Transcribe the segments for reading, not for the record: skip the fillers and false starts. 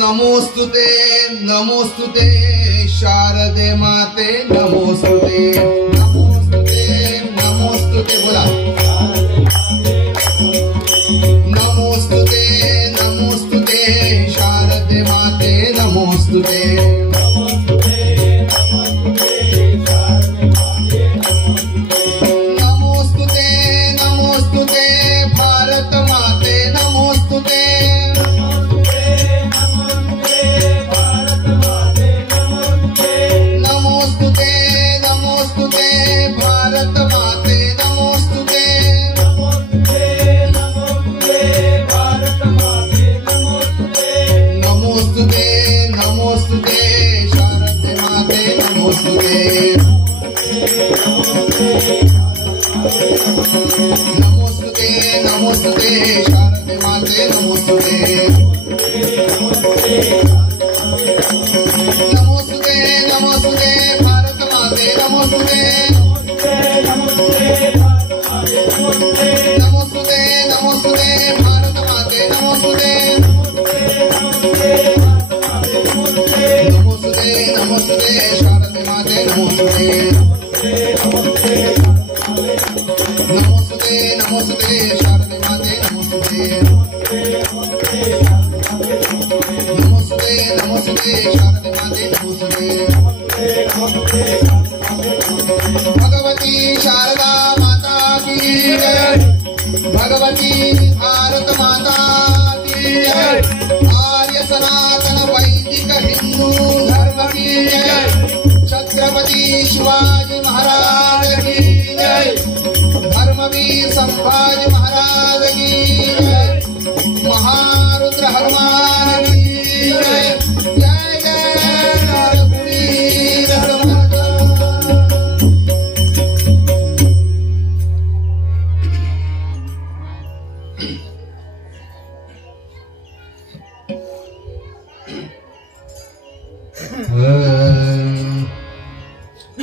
नमोस्तुते नमोस्तुते शारदे माते नमोस्तुते नमोस्तुते नमोस्तुते बोला नमोस्तुते नमोस्तुते शारदे माते नमोस्तुते नमोस्तुते नमोस्तुते भारत माते नमोस्तुते नमोस्तुते नमोस्तुते भारत माते नमोस्तुते नमोस्तुते नमोस्तुते शारदे माते नमोस्तुते नमोस्तुते नमोस्तुते शारदे माते नमोस्तुते नमोस्तुते नमोस्तुते भारत माते नमोस्तुते नमोस्तुते नमोस्तुते भारत माते नमोस्तुते नमोस्तुते नमोस्तुते शारदे माते नमोस्तुते नमोस्तुते नमोस्तुते शारदे माते नमोस्तुते नमोस्तुते नमोस्तुते शारदे माते नमोस्तुते भगवती शारदा माता की जय भगवती भारत माता की जय आर्य सनातन वैदिक हिंदू धर्म की जय छत्रपति शिवाजी महाराज की जय धर्मवीर संभाजी महाराज की जय महारुद्र हनुमान की जय जय जय रघुवीर समर्थ।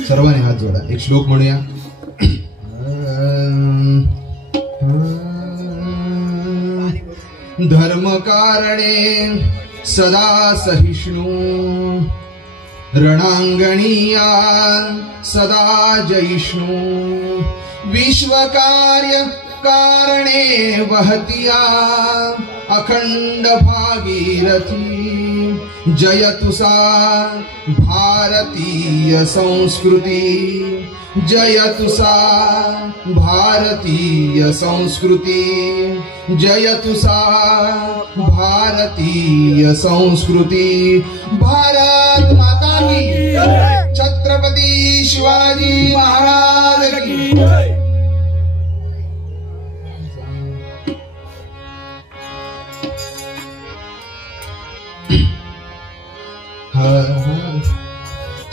सर्वांनी हात जोडा एक श्लोक म्हणूया धर्म कारणे सदा सहिष्णु रणांगणीया सदा जयिष्णु विश्व कार्य कारणे वहतिया अखंड भागीरथी जयतु सा भारतीय संस्कृति जयतु सा भारतीय संस्कृति जयतु सा भारतीय संस्कृति भारत माता की छत्रपति शिवाजी महाराज की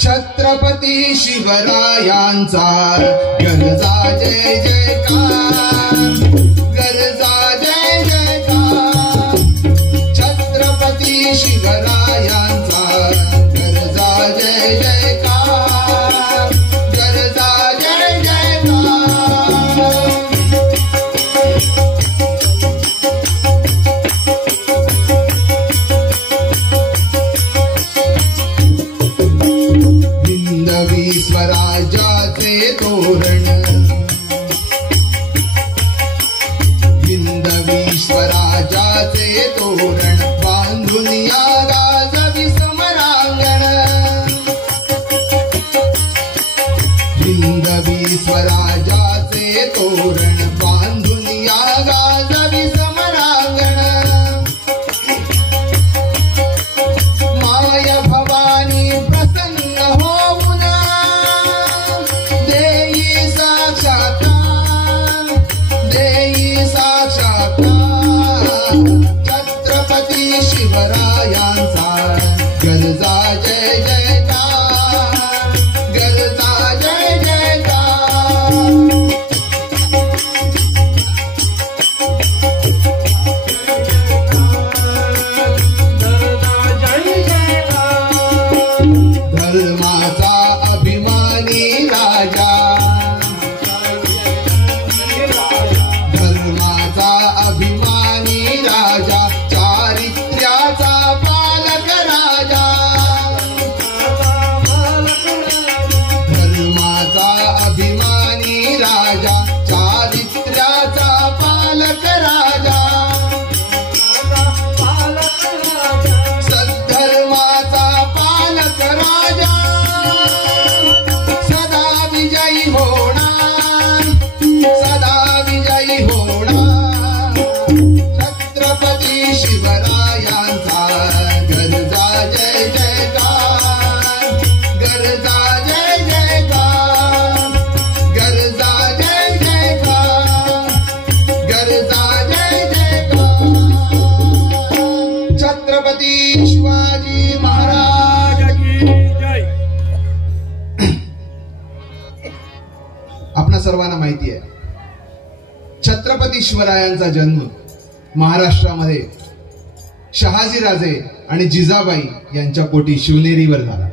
छत्रपती शिवरायांचा गरजा जय जयकार गरजा जय जयकार छत्रपती शिवरायांचा गरजा जय जयकार गरजा जय जयकार स्वराज्याचे तोरण हिंदवी स्वराज्याचे तोरण बांधून या गाजवी समरांगण हिंदवी स्वराज्याचे तोरण बांधून या गाजवी समरांगण माय भवानी प्रसन्न होऊन देई साक्षात्कार छत्रपती शिवरायांचा गरजा जय जयकार गरजा जय जयकार धर्माचा अभिमानी राजा धर्माचा अभिमान होणार सदा विजयी होणार छत्रपती शिवरायांचा गरजा जय जयकार गरजा जय जयकार गरजा जय जयकार गरजा जय जयकार छत्रपती शिवाजी महाराज की जय. आपणा सर्वांना माहिती आहे छत्रपती शिवरायांचा जन्म महाराष्ट्रामध्ये शहाजी राजे आणि जिजाबाई यांच्या पोटी शिवनेरीवर झाला.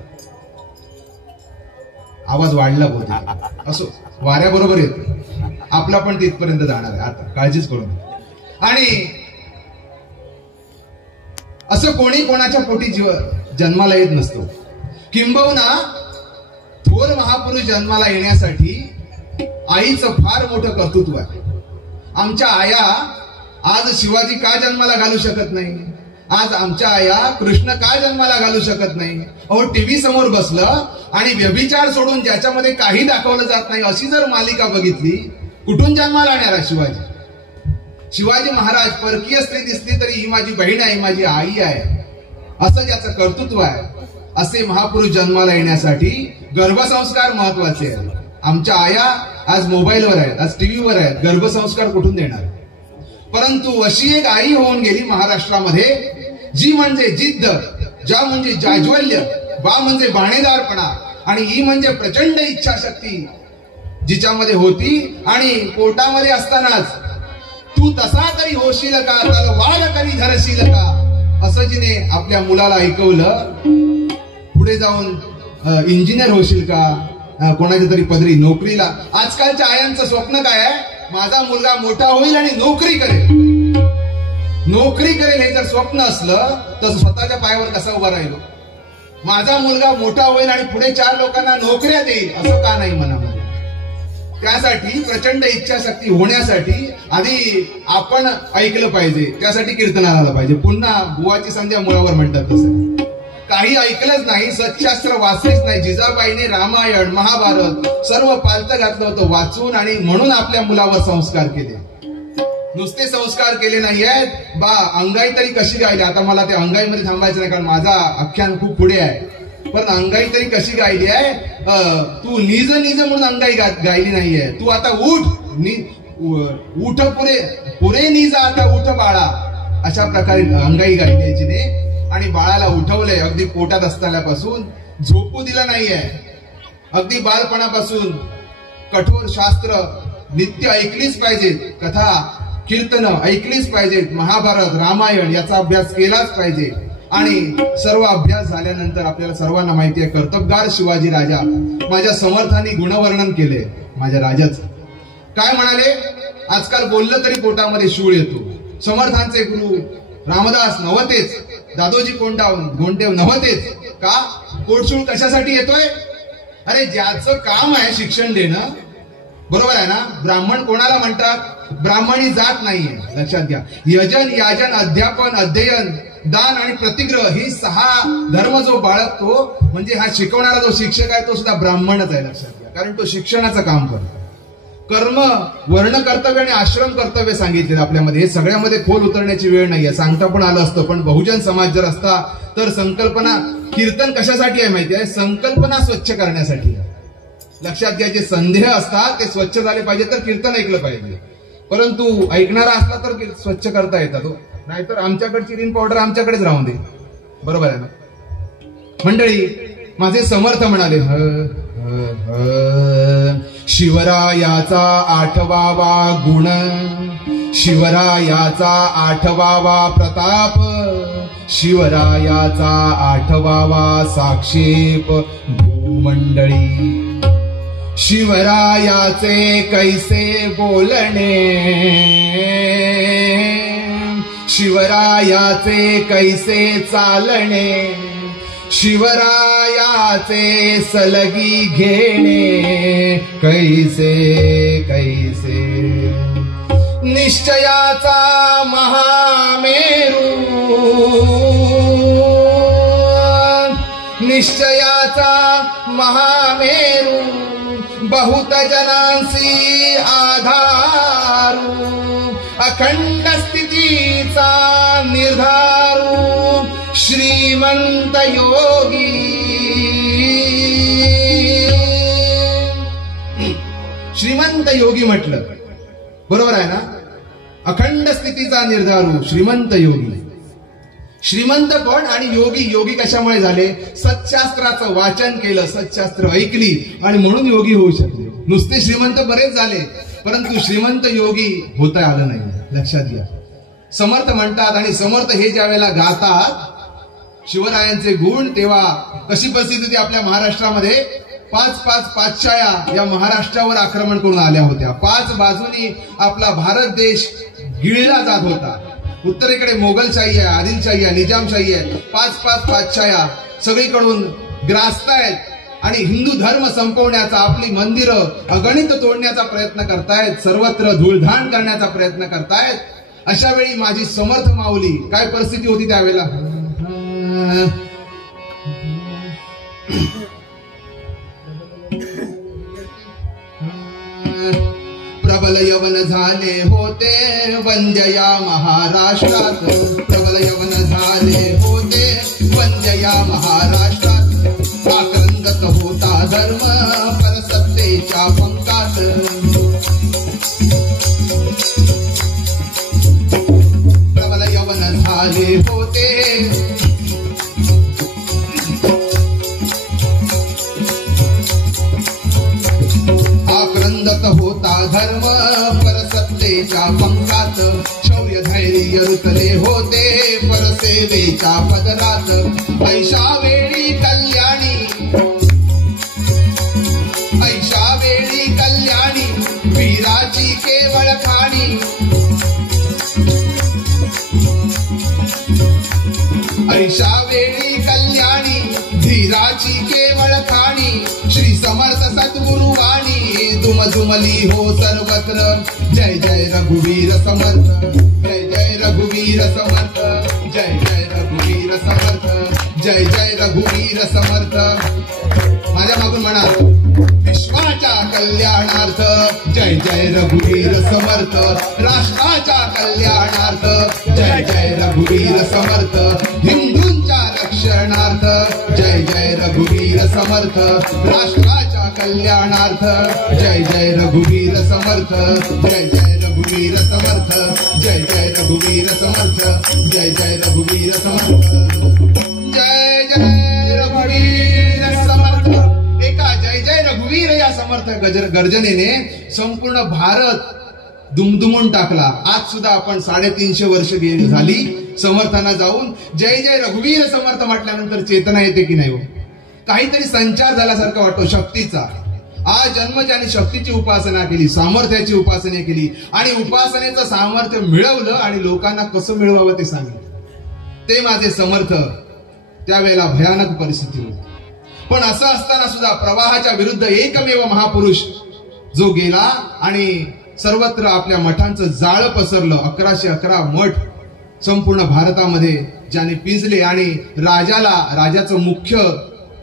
आवाज वाढला बहुतेक असो वाऱ्याबरोबर येतो आपला पण तिथपर्यंत जाणार आहे आता काळजीच करू नका. आणि असं कोणी कोणाच्या पोटी जन्माला येत नसतो. किंबहुना थोर महापुरुष जन्माला येण्यासाठी आईचं फार मोठं कर्तृत्व आहे. आमच्या आया आज शिवाजी का जन्माला घालू शकत नाही आज आमच्या आया कृष्ण का जन्माला घालू शकत नाही. अहो टीव्ही समोर बसलं आणि व्यभिचार सोडून ज्याच्यामध्ये काही दाखवलं जात नाही अशी जर मालिका बघितली कुठून जन्माला येणार शिवाजी. शिवाजी महाराज परकीय स्त्री दिसली तरी ही माझी बहीण आहे माझी आई आहे असं ज्याचं कर्तृत्व आहे असे महापुरुष जन्माला येण्यासाठी गर्भसंस्कार महत्वाचे आहेत. आमच्या आया आज मोबाईलवर आहेत आज टीव्हीवर आहेत गर्भसंस्कार कुठून देणार. परंतु अशी एक आई होऊन गेली महाराष्ट्रामध्ये जी म्हणजे जिद्द ज्या म्हणजे जाज्वल्य बा म्हणजे बाणेदारपणा आणि ही म्हणजे प्रचंड इच्छाशक्ती जिच्यामध्ये होती. आणि पोटामध्ये असतानाच तू तसा तरी होशील का तलवार करी धरशील का असं जिने आपल्या मुलाला ऐकवलं. पुढे जाऊन इंजिनियर होशील का कोणाच्या तरी पदरी नोकरीला. आजकालच्या आयांचं स्वप्न काय आहे माझा मुलगा मोठा होईल आणि नोकरी करेल हे जर स्वप्न असलं तर स्वतःच्या पायावर कसा उभा राहिलो. माझा मुलगा मोठा होईल आणि पुढे 4 लोकांना नोकऱ्या देईल असं का नाही मनामध्ये. त्यासाठी प्रचंड इच्छाशक्ती होण्यासाठी आधी आपण ऐकलं पाहिजे त्यासाठी कीर्तनाला आलं पाहिजे. पुन्हा बुवाची संध्या मुळावर म्हणतात तसं काही ऐकलंच नाही सत्शास्त्र वाचलेच नाही. जिजाबाईने रामायण महाभारत सर्व पालतं घातलं होतं वाचून आणि म्हणून आपल्या मुलावर संस्कार केले. नुसते संस्कार केले नाही आहेत बा अंगाई तरी कशी गायली. आता मला ते अंगाईमध्ये थांबायचं नाही कारण माझा आख्यान खूप पुढे आहे. पण अंगाई तरी कशी गायली आहे तू निज निज म्हणून अंगाई गायली नाहीये. तू आता उठ पुरे निजा आता उठ बाळा अशा प्रकारे अंगाई गायली आहे जिने. आणि बाळाला उठवलंय अगदी पोटात असतानापासून झोपू दिलं नाहीये. अगदी बालपणापासून कठोर शास्त्र नित्य ऐकलीच पाहिजेत कथा कीर्तन ऐकलीच पाहिजेत महाभारत रामायण याचा अभ्यास केलाच पाहिजे. आणि सर्व अभ्यास झाल्यानंतर आपल्याला सर्वांना माहिती आहे कर्तबगार शिवाजी राजा माझ्या समर्थांनी गुणवर्णन केले माझ्या राजाचं. काय म्हणाले आजकाल बोललं तरी पोटामध्ये शूळ येतो. समर्थांचे गुरु रामदास नव्हतेच दादोजी कोंडदेव नव्हतेच का पोटशूळ कशासाठी येतोय. अरे ज्याचं काम आहे शिक्षण देणं बरोबर आहे ना. ब्राह्मण कोणाला म्हणतात ब्राह्मणी जात नाहीये लक्षात घ्या. यजन याजन अध्यापन अध्ययन दान आणि प्रतिग्रह ही 6 धर्म जो बाळगतो म्हणजे हा शिकवणारा जो शिक्षक आहे तो सुद्धा ब्राह्मणच आहे लक्षात घ्या. कारण तो शिक्षणाचं काम करतो. कर्म वर्ण कर्तव्य आणि आश्रम कर्तव्य सांगितले आपल्यामध्ये. हे सगळ्यामध्ये खोल उतरण्याची वेळ नाहीये सांगता पण आलं असतं पण बहुजन समाज जर असता तर संकल्पना कीर्तन कशासाठी आहे माहिती आहे संकल्पना स्वच्छ करण्यासाठी. लक्षात घ्या जे संदेह असतात ते स्वच्छ झाले पाहिजे तर कीर्तन ऐकलं पाहिजे. परंतु ऐकणारा असला तर स्वच्छ करता येतात नाहीतर आमच्याकडची रिन पावडर आमच्याकडेच राहून दे. बरोबर आहे ना मंडळी. माझे समर्थ म्हणाले शिवरायाचा 8वा गुण शिवरायाचा 8वा प्रताप शिवरायाचा 8वा साक्षेप भूमंडळी. शिवरायाचे कैसे बोलणे शिवरायाचे कैसे चालणे शिवरायाचे सलगी घेणे कैसे कैसे. निश्चयाचा महामेरू निश्चयाचा महामेरू बहुत जनांसी आधारू अखंड स्थितीचा निर्धारू श्रीमंत योगी. श्रीमंत योगी म्हटलं बरोबर आहे ना. अखंड स्थितीचा निर्धारू श्रीमंत योगी. श्रीमंत कोण आणि योगी. योगी कशामुळे झाले? सत्शास्त्राचं वाचन केलं, सत्शास्त्र ऐकली आणि म्हणून योगी होऊ शकले. नुसते श्रीमंत बरेच झाले परंतु श्रीमंत योगी होता आलं नाही. लक्षात घ्या. समर्थ म्हणतात आणि समर्थ हे ज्या वेळेला गातात शिवरायांचे गुण तेव्हा कशी परिस्थिती होती आपल्या महाराष्ट्रामध्ये. 5 पातशाया या महाराष्ट्रावर आक्रमण करून आल्या होत्या. 5 बाजूनी आपला भारत देश गिळला जात होता. उत्तरेकडे मोगलशाही आहे, आदिलशाही आहे, निजामशाही आहे. 5 पातशाया सगळीकडून ग्रासतायत आणि हिंदू धर्म संपवण्याचा, आपली मंदिरं अगणित तोडण्याचा प्रयत्न करतायत, सर्वत्र धूळधाण करण्याचा प्रयत्न करतायत. अशा वेळी माझी समर्थ माऊली काय परिस्थिती होती त्यावेळेला. प्रबल यवन झाले होते वंद्य या महाराष्ट्रात. प्रबल यवन झाले होते वंद्य या महाराष्ट्रात. आक्रंदक होता धर्म परसत्तेच्या पंकात. प्रबल यवन झाले होते आक्रंदक होता धर्म परसत्तेच्या पंखात. शौर्य धैर्य रुतले होते परसेवेच्या पदरात. ऐशा वेळी कल्याणी, ऐशा वेळी कल्याणी वीराची केवळ खाणी. ऐशा वेळी कल्याणी धीराची केवळ खाणी. श्री समर्थ सद्गुरु वाणी दुमदुमली हो सर्वत्र. जय जय रघुवीर समर्थ, जय जय रघुवीर समर्थ, जय जय रघुवीर समर्थ, जय जय रघुवीर समर्थ. माझ्या मागून म्हणा. विश्वाच्या कल्याणार्थ जय जय रघुवीर समर्थ. राष्ट्राच्या कल्याणार्थ जय जय रघुवीर समर्थ. हिंदूंच्या रक्षणार्थ जय जय रघुवीर समर्थ. राष्ट्राच्या कल्याणार्थ जय जय रघुवीर समर्थ. जय जय रघुवीर समर्थ, जय जय रघुवीर समर्थ, जय जय रघुवीर समर्थ, जय जय रघुवीर समर्थ. एका जय जय रघुवीर या समर्थ गर्जनेने संपूर्ण भारत दुमदुमून टाकला. आज सुद्धा आपण 350 वर्ष झाली समर्थांना जाऊन जय जय रघुवीर समर्थ म्हटल्यानंतर चेतना येते की नाही हो. काहीतरी संचार झाल्यासारखं वाटतो शक्तीचा. आज जन्मजानी शक्तीची उपासना केली, सामर्थ्याची उपासना केली आणि उपासनेचं सामर्थ्य मिळवलं आणि लोकांना कसं मिळवावं ते सांगितलं. ते माझे समर्थ. त्यावेळेला भयानक परिस्थिती होती. पण असं असताना सुद्धा प्रवाहाच्या विरुद्ध एकमेव महापुरुष जो गेला आणि सर्वत्र आपल्या मठांचं जाळं पसरलं. 1111 मठ संपूर्ण भारतामध्ये ज्याने पिंजले आणि राजाचं मुख्य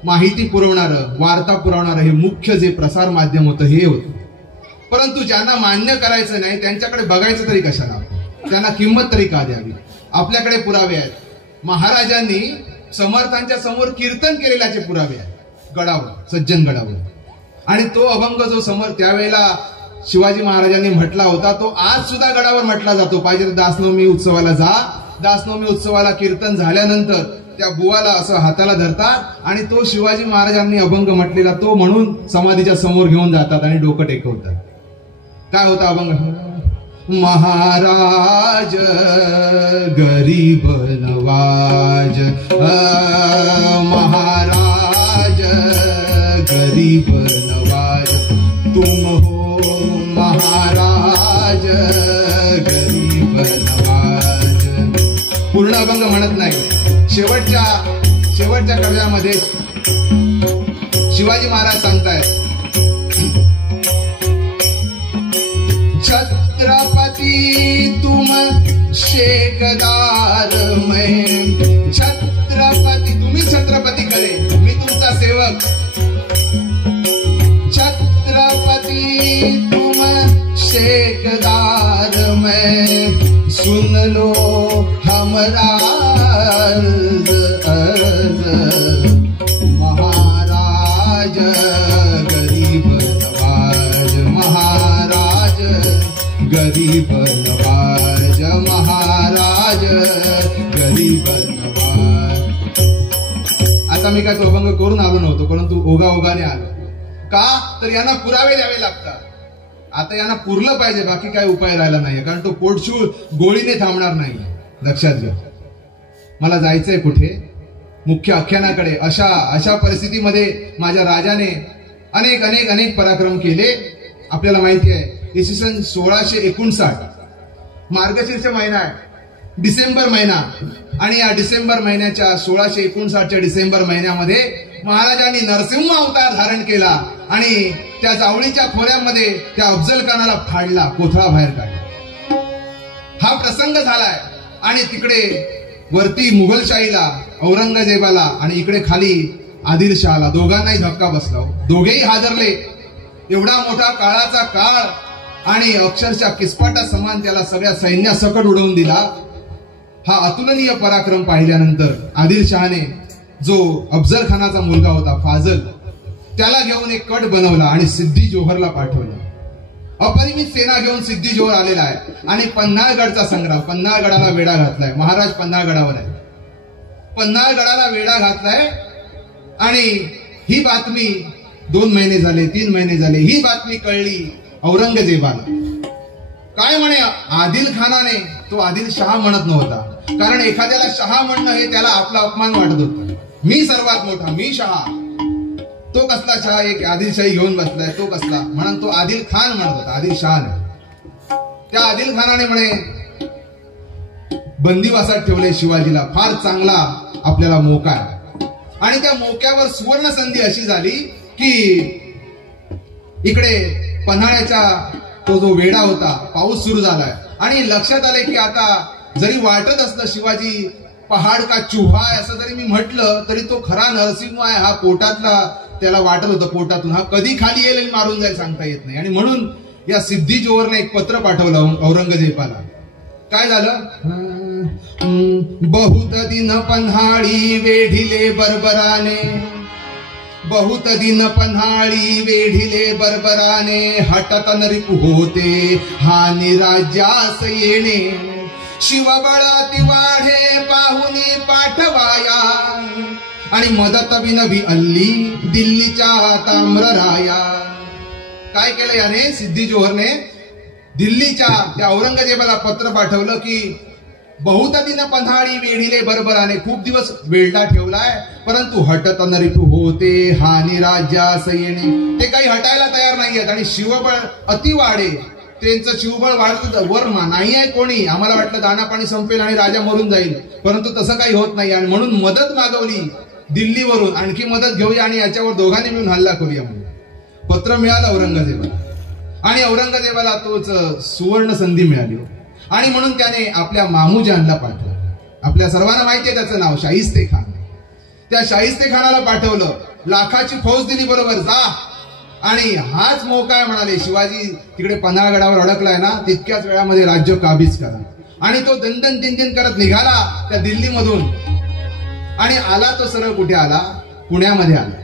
माहिती पुरवणारं, वार्ता पुरवणारं हे मुख्य जे प्रसार माध्यम होतं हे होतं. परंतु ज्यांना मान्य करायचं नाही त्यांच्याकडे बघायचं तरी कशाला, त्यांना किंमत तरी का द्यावी. आपल्याकडे पुरावे आहेत. महाराजांनी समर्थांच्या समोर कीर्तन केलेल्याचे पुरावे आहेत गडावर, सज्जन गडावर. आणि तो अभंग जो समोर त्यावेळेला शिवाजी महाराजांनी म्हटला होता तो आज सुद्धा गडावर म्हटला जातो. पाहिजे तर दासनवमी उत्सवाला जा. दासनवमी उत्सवाला कीर्तन झाल्यानंतर त्या बुवाला असं हाताला धरतात आणि तो शिवाजी महाराजांनी अभंग म्हटलेला तो म्हणून समाधीच्या समोर घेऊन जातात आणि डोकं टेकवतात. काय होता अभंग? महाराज गरीब नवाज, महाराज गरीब नवाज, तुम हो महाराज गरीब नवाज. पूर्ण अभंग म्हणत नाही. शेवटच्या कडव्यामध्ये शिवाजी महाराज सांगतायत, छत्रपति तुम शेकदार मैं, छत्रपति तुम्ही छत्रपती करे, मी तुमचा सेवक. छत्रपति तुम शेखदार में सुन लो हमरा महाराज गरीब नवाज, महाराज गरीब नवाज, महाराज गरीब नवाज. आता मी काय तो अभंग करून आलो नव्हतो, परंतु ओघाने आलो. का तर यांना पुरावे द्यावे लागतात. आता यांना पुरलं पाहिजे, बाकी काय उपाय राहिला नाहीये, कारण तो पोटशूळ गोळीने थांबणार नाही. लक्षात घ्या. मला जायचंय कुठे? मुख्य आख्यानाकडे. अशा परिस्थितीमध्ये माझ्या राजाने अनेक अनेक अनेक पराक्रम केले. आपल्याला माहिती आहे, इसवी सन 1659 मार्गशीर्ष महिना आहे, डिसेंबर महिना. आणि या डिसेंबर महिन्याच्या 1659च्या डिसेंबर महिन्यामध्ये महाराजांनी नरसिंह अवतार धारण केला आणि त्या जावळीच्या खोऱ्यामध्ये त्या अफजल खानाला फाडला, कोथळा बाहेर काढला. हा प्रसंग झालाय. आणि तिकडे वरती मुघलशाहीला, औरंगजेबाला, आणि इकडे खाली आदिलशहाला, दोघांनाही धक्का बसला. दोघेही हादरले. एवढा मोठा काळाचा काळ आणि अक्षरशः किस्पाटा समान त्याला सगळ्या सैन्यासकट उडवून दिला. हा अतुलनीय पराक्रम पाहिल्यानंतर आदिलशहाने, जो अफजल खानाचा मुलगा होता फाजल, त्याला घेऊन एक कट बनवला आणि सिद्धी जोहरला पाठवलं. अपरिमित सेना घेऊन सिद्धी जोहर आलेला आहे आणि पन्हाळगडचा संग्राम, पन्हाळगडाला वेढा घातलाय. महाराज पन्हाळगडावर आहे, पन्हाळगडाला वेढा घातलाय. आणि ही बातमी 2 महिने झाले, 3 महिने झाले, ही बातमी कळली औरंगजेबाला. काय म्हणे आदिल खानाने, तो आदिल शहा म्हणत नव्हता, कारण एखाद्याला शहा म्हणणं हे त्याला आपला अपमान वाटत होता. मी सर्वात मोठा, मी शहा. तो कसला शहा? एक आदिलशाही घेऊन बसलाय, तो कसला? म्हणून तो आदिल खान म्हणत होता, आदिल शहा नाही. त्या आदिल खानाने म्हणे बंदिवासात ठेवले शिवाजीला. फार चांगला आपल्याला मोका आहे. आणि त्या मोक्यावर सुवर्ण संधी अशी झाली की इकडे पन्हाळ्याचा तो जो वेढा होता, पाऊस सुरू झालाय आणि लक्षात आले की आता जरी वाटत असलं शिवाजी पहाड का चुहा आहे असं जरी मी म्हटलं तरी तो खरा नरसिंह आहे. हा पोटातला, त्याला वाटत होतं पोटातून हा कधी खाली येईल आणि मारून जाईल सांगता येत नाही. आणि म्हणून या सिद्धी जोहरने एक पत्र पाठवलं औरंगजेबाला. काय झालं? बहुत दिन पन्हाळी वेढिले बर्बराने, बहुत दिन पन्हाळी वेढिले बर्बराने, हटत नरिपु होते हानी राज्यास येणे, शिवबळाती वाढे पाहुनी पाठवाया, आणि मदत विनवी अल्ली दिल्लीच्या ताम्रराया. काय केलं याने? सिद्धी जोहरने दिल्लीच्या त्या औरंगजेबाला पत्र पाठवलं की बहुत दिन पन्हाळी वेढिले बर्बराने, खूप दिवस वेढला ठेवलाय, परंतु हटत नरिपु होते हानी राज्यास येणे. ते काही हटायला तयार नाहीयेत आणि शिवबळ अति वाढे, त्यांचं शिवबळ वाढत वर नाही आहे कोणी. आम्हाला वाटलं दाना पाणी संपेल आणि राजा मरून जाईल, परंतु तसं काही होत नाही. आणि म्हणून मदत मागवली दिल्लीवरून, आणखी मदत घेऊया आणि याच्यावर दोघांनी मिळून हल्ला करूया म्हणून पत्र मिळालं औरंगजेबाला. आणि औरंगजेबाला तोच सुवर्ण संधी मिळाली आणि म्हणून त्याने आपल्या मामूजानला पाठवलं. आपल्या सर्वांना माहिती आहे त्याचं नाव शाहिस्ते खान. त्या शाहिस्ते खानाला पाठवलं, लाखाची फौज दिली, बरोबर जा. आणि हाच मोका आहे म्हणाले, शिवाजी तिकडे पन्हाळगडावर अडकलाय ना, तितक्याच वेळामध्ये राज्य काबीज करा. आणि तो दणदण तिनतिन करत निघाला त्या दिल्लीमधून आणि आला तो सरळ कुठे आला? पुण्यामध्ये आला.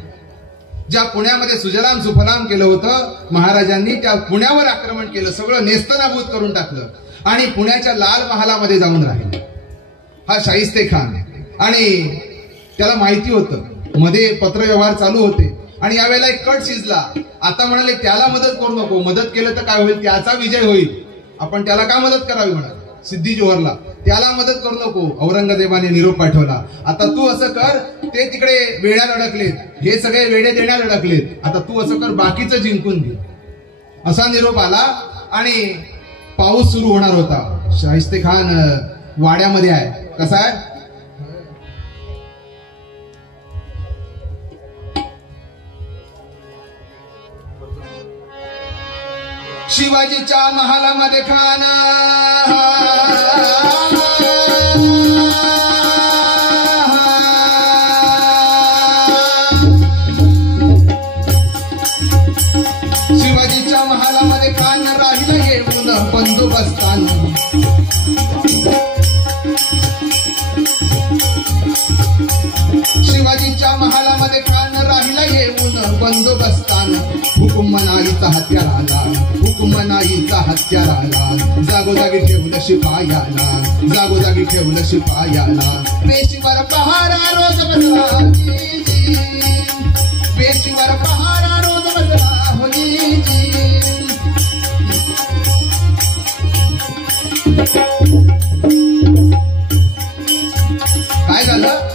ज्या पुण्यामध्ये सुजलाम सुफलाम केलं होतं महाराजांनी, त्या पुण्यावर आक्रमण केलं, सगळं नेस्तनाबूत करून टाकलं आणि पुण्याच्या लाल महालामध्ये जाऊन राहिले हा शाहिस्ते खान. आणि त्याला माहिती होतं मध्ये पत्रव्यवहार चालू होते आणि यावेळेला एक कट शिजला. आता म्हणाले त्याला मदत करू नको, मदत केलं तर काय होईल? त्याचा विजय होईल, आपण त्याला का मदत करावी म्हणाले सिद्धी जोहरला. त्याला मदत करू नको. औरंगजेबाने निरोप पाठवला, आता तू असं कर, ते तिकडे वेड्यात अडकलेत, हे सगळे वेडे देण्यात अडकलेत, आता तू असं कर, बाकीचं जिंकून घे. असा निरोप आला आणि पाऊस सुरू होणार होता. शाहिस्ते खान वाड्यामध्ये आहे. कसा आहे? शिवाजीच्या महालामध्ये खान शिवाजीच्या महालामध्ये महालामध्ये कान राहिला येऊन बंदोबस्तान. शिवाजीच्या महालामध्ये कान राहिला येऊन बंदोबस्तान. हुकुम मनाईचा हत्यार आला, हुकुम मनाईचा हत्यार आला. जागोजागी ठेवलं शिपायाला, जागोजागी ठेवलं शिपायाला. पेशीवर पहारा रोज बसला, पेशीवर पहारा रोज बसला होई. काय झालं?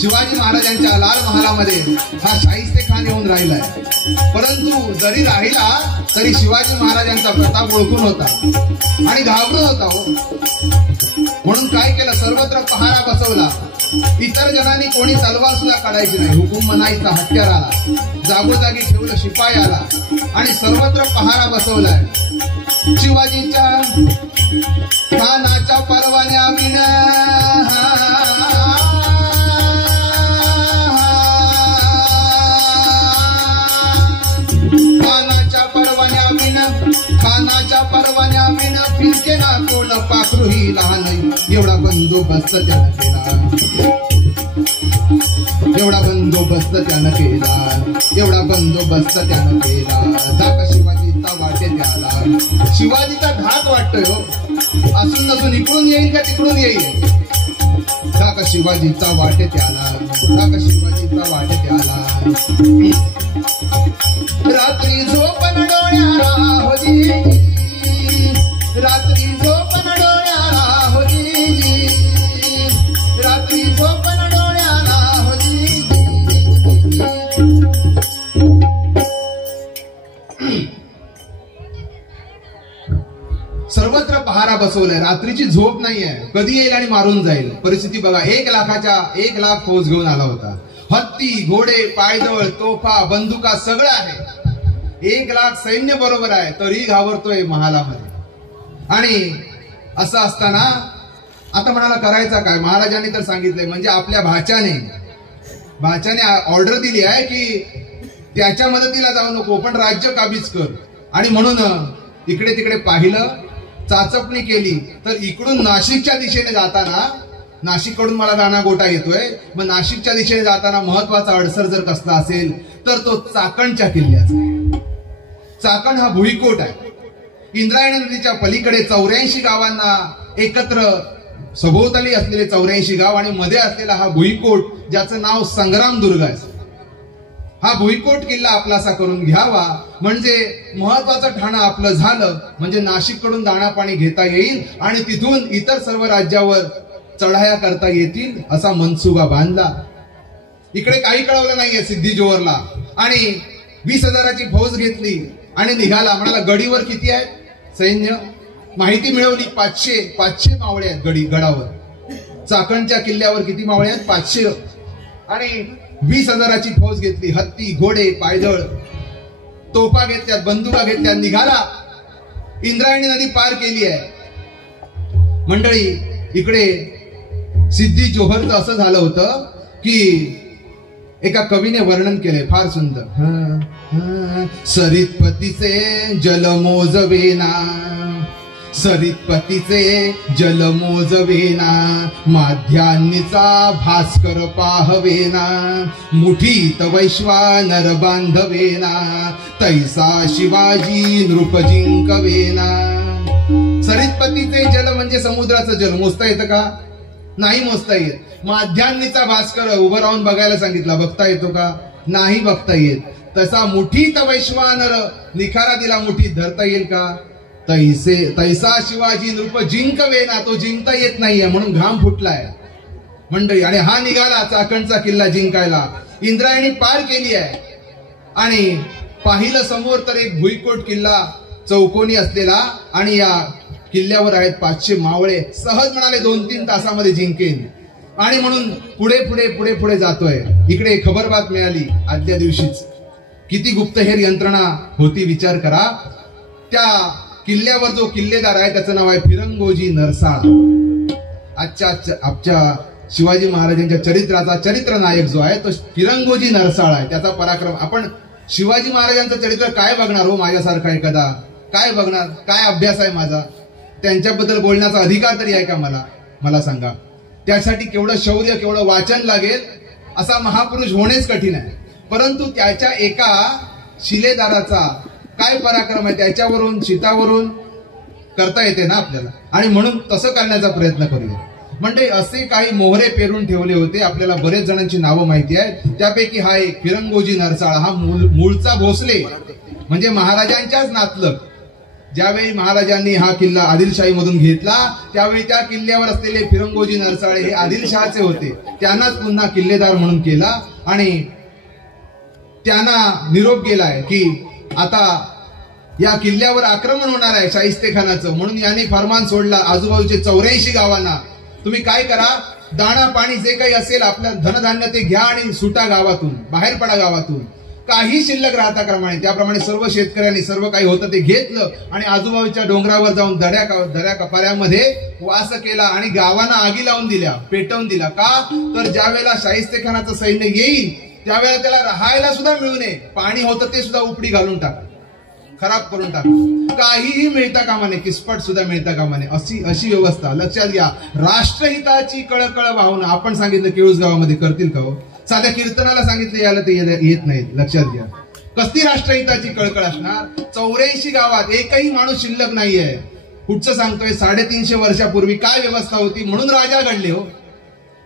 शिवाजी महाराजांच्या लाल महालामध्ये हा शाहिस्ते खान येऊन राहिलाय. परंतु जरी राहिला तरी शिवाजी महाराजांचा प्रताप ओळखून होता आणि घाबरून होता हो. म्हणून काय केलं? सर्वत्र पहारा बसवला. इतर जणांनी कोणी तलवार सुद्धा काढायची नाही. हुकुम मनाईचा हत्यार आला, जागोजागी ठेवलं शिपाई आला आणि सर्वत्र पहारा बसवलाय. शिवाजीच्या खानाच्या परवान्या विना खानाच्या परवान्या विन फिरके ना कोण पाखरूही लहान. एवढा बंदोबस्त त्यानं केला, एवढा बंदोबस्त त्यानं केला, एवढा बंदोबस्त त्यानं केला. धाक शिवाजीचा वाटे त्याला, शिवाजीचा धाक वाटतोय हो. असून नसून इकडून येईल का तिकडून येईल. धाक शिवाजीचा वाटे त्याला, धाक शिवाजीचा वाटे त्याला. रात्री झोपन डोळ्याला होती, रात्री झोपन डोळ्याला होती, रात्री झोपन डोळ्याला होती. सर्वत्र पहारा बसवलाय. रात्रीची झोप नाहीये. कधी येईल आणि मारून जाईल. परिस्थिती बघा. 1 लाख फौज घेऊन आला होता. हत्ती, घोडे, पायदळ, तोफा, बंदुका सगळं आहे. 1 लाख सैन्य बरोबर आहे, तरी घाबरतोय महालामध्ये. आणि असं असताना आता म्हणाला करायचा काय? महाराजांनी तर सांगितलंय, म्हणजे आपल्या भाच्याने ऑर्डर दिली आहे की त्याच्या मदतीला जाऊ नको, पण राज्य काबीज कर. आणि म्हणून इकडे तिकडे पाहिलं, चाचपणी केली. तर इकडून नाशिकच्या दिशेने जाताना, नाशिककडून मला राणा गोटा येतोय, मग नाशिकच्या दिशेने जाताना महत्वाचा अडसर जर कसला असेल तर तो चाकणच्या किल्ल्याचा. चाकण हा भुईकोट आहे. इंद्रायणी नदीच्या पलीकडे 84 गावांना एकत्र सभोवताली असलेले 84 गाव आणि मध्ये असलेला हा भुईकोट, ज्याचं नाव संग्रामदुर्ग आहे. हा भुईकोट किल्ला आपलासा करून घ्यावा, म्हणजे महत्वाचं ठाणं आपलं झालं, म्हणजे नाशिककडून दाणा पाणी घेता येईल आणि तिथून इतर सर्व राज्यावर चढाया करता येतील असा मनसुबा बांधला. इकडे काही कळवलं नाहीये सिद्धी जोहरला. आणि 20,000ची फौज घेतली आणि निघाला. म्हणाला गडीवर किती आहेत सैन्य? माहिती मिळवली 500 मावळे आहेत गडावर. चाकणच्या किल्ल्यावर किती मावळे आहेत? 500. आणि 20,000ची फौज घेतली. हत्ती, घोडे, पायदळ, तोफा घेतल्यात, बंदुका घेतल्यात. निघाला. इंद्रायणी नदी पार केली आहे. मंडळी, इकडे सिद्धी जोहरचं असं झालं होतं की एका कवीने वर्णन केलंय फार सुंदर. सरितपतीचे जल मोजवेना, सरितपतीचे जल मोजवेना, माध्यान्नीचा भास्कर पाहवेना, मुठीत वैश्वानर बांधवेना, तैसा शिवाजी नृप जिंकवेना. सरितपतीचे जल म्हणजे समुद्राचं जल. मोजता येतं का? नाही मोजता येत. माध्यान्नीचा भास्कर उभं राहून बघायला सांगितला, बघता येतो का? नाही बघता येत. तसा मुठीत वैश्वानर, निखारा दिला मुठीत, धरता येईल का? तैसा शिवाजी नृप जिंकवेना, तो जिंकता येत नाहीये म्हणून घाम फुटलाय मंडळी. आणि हा निघाला चाकणचा किल्ला जिंकायला. इंद्रायणी पार केली आहे आणि पाहिलं समोर तर एक भुईकोट किल्ला चौकोनी असलेला, आणि या किल्ल्यावर आहेत 500 मावळे. सहज म्हणाले 2-3 तासामध्ये जिंकेन. आणि म्हणून पुढे पुढे पुढे पुढे जातोय. इकडे खबरबात मिळाली आदल्या दिवशीच. किती गुप्तहेर यंत्रणा होती विचार करा. त्या किल्ल्यावर जो किल्लेदार आहे त्याचं नाव आहे फिरंगोजी नरसाळ. आजच्या शिवाजी महाराजांच्या चरित्राचा चरित्र नायक जो आहे तो फिरंगोजी नरसाळ आहे. त्याचा पराक्रम आपण शिवाजी महाराजांचं चरित्र काय बघणार हो माझ्यासारखा एखादा, काय बघणार, काय अभ्यास आहे माझा, त्यांच्याबद्दल बोलण्याचा अधिकार तरी आहे का मला सांगा. त्यासाठी केवढं शौर्य, केवढं वाचन लागेल, असा महापुरुष होणेच कठीण आहे. परंतु त्याच्या एका शिलेदाराचा काय पराक्रम आहे, त्याच्यावरून शीतावरून करता येते ना आपल्याला. आणि म्हणून तसं करण्याचा प्रयत्न करूया. म्हणजे असे काही मोहरे पेरून ठेवले होते. आपल्याला बरेच जणांची नावं माहिती आहेत. त्यापैकी हा एक फिरंगोजी नरसाळ, हा मूळचा भोसले, म्हणजे महाराजांच्याच नातलग. ज्यावेळी महाराजांनी हा किल्ला आदिलशाही मधून घेतला त्यावेळी त्या किल्ल्यावर असलेले फिरंगोजी नरसाळे हे आदिलशहाचे होते. त्यांनाच पुन्हा किल्लेदार म्हणून केला आणि त्यांना निरोप गेलाय की आता या किल्ल्यावर आक्रमण होणार आहे शाहिस्तेखानाचं. म्हणून यांनी फरमान सोडला आजूबाजूच्या 84 गावांना, तुम्ही काय करा, दाणा पाणी जे काही असेल आपलं धनधान्य ते घ्या आणि सुटा गावातून, बाहेर पडा गावातून. काही शिल्लक राहता क्रमाने त्याप्रमाणे सर्व शेतकऱ्यांनी सर्व काही होतं ते घेतलं आणि आजूबाजूच्या डोंगरावर जाऊन दऱ्या कपाऱ्यामध्ये वास केला आणि गावांना आगी लावून दिल्या, पेटवून दिला. का तर ज्या वेळेला शाहिस्तेखानाचं सैन्य येईल त्यावेळेला त्याला राहायला सुद्धा मिळू नये, पाणी होतं ते सुद्धा उपडी घालून टाका, खराब करून टाका, काहीही मिळता कामा नये, किसपट सुद्धा मिळता कामा नये, अशी व्यवस्था. लक्षात घ्या, राष्ट्रहिताची कळकळ भावना. आपण सांगितलं केळूस गावामध्ये करतील का हो? साध्या कीर्तनाला सांगितलं याला ते येत नाही. लक्षात घ्या, कसली राष्ट्रहिताची कळकळ असणार. 84 गावात एकही माणूस शिल्लक नाहीये. कुठचं सांगतोय, 350 वर्षापूर्वी काय व्यवस्था होती, म्हणून राजा घडले हो.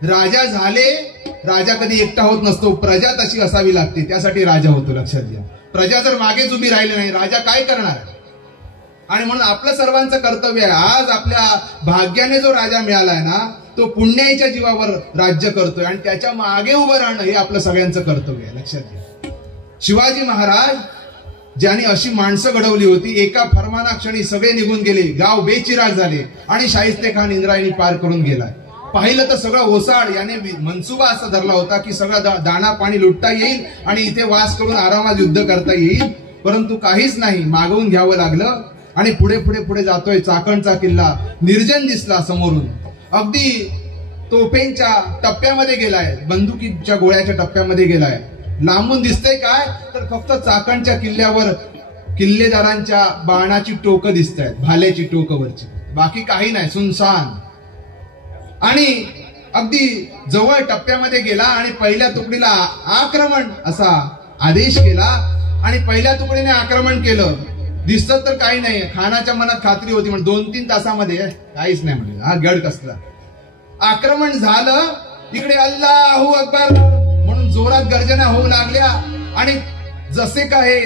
राजा झाले, राजा कधी एकटा होत नसतो, प्रजा तशी असावी लागते, त्यासाठी राजा होतो. लक्षात घ्या, प्रजा जर मागेच उभी राहिली नाही, राजा काय करणार. आणि म्हणून आपलं सर्वांचं कर्तव्य आहे, आज आपल्या भाग्याने जो राजा मिळालाय ना, तो पुण्याच्या जीवावर राज्य करतोय आणि त्याच्या मागे उभं राहणं हे आपलं सगळ्यांचं कर्तव्य आहे. लक्षात घ्या, शिवाजी महाराज ज्यांनी अशी माणसं घडवली होती, एका फरमानाक्षणी सगळे निघून गेले, गाव बेचिराग झाले आणि शाहिस्तेखान इंद्रायणी पार करून गेलाय. पाहिलं तर सगळं ओसाड याने मनसुबा असा धरला होता की सगळं दाणा पाणी लुटता येईल आणि इथे वास करून आरामात युद्ध करता येईल. परंतु काहीच नाही, मागवून घ्यावं लागलं आणि पुढे पुढे पुढे जातोय. चाकणचा किल्ला निर्जन दिसला समोरून, अगदी तोफेंच्या टप्प्यामध्ये गेलाय, बंदुकीच्या गोळ्याच्या टप्प्यामध्ये गेलाय. लांबून दिसतंय काय तर फक्त चाकणच्या किल्ल्यावर किल्लेदारांच्या बाणाची टोकं दिसत आहेत, भाल्याची टोकवरची, बाकी काही नाही, सुनसान. आणि अगदी जवळ टप्प्यामध्ये गेला आणि पहिल्या तुकडीला आक्रमण असा आदेश केला आणि पहिल्या तुकडीने आक्रमण केलं. दिसत तर काही नाही, खानाच्या मनात खात्री होती, म्हणजे 2-3 तासामध्ये काहीच नाही म्हणजे हा गड कसला. आक्रमण झालं, इकडे अल्लाहू अकबर म्हणून जोरात गर्जना होऊ लागल्या आणि जसे काय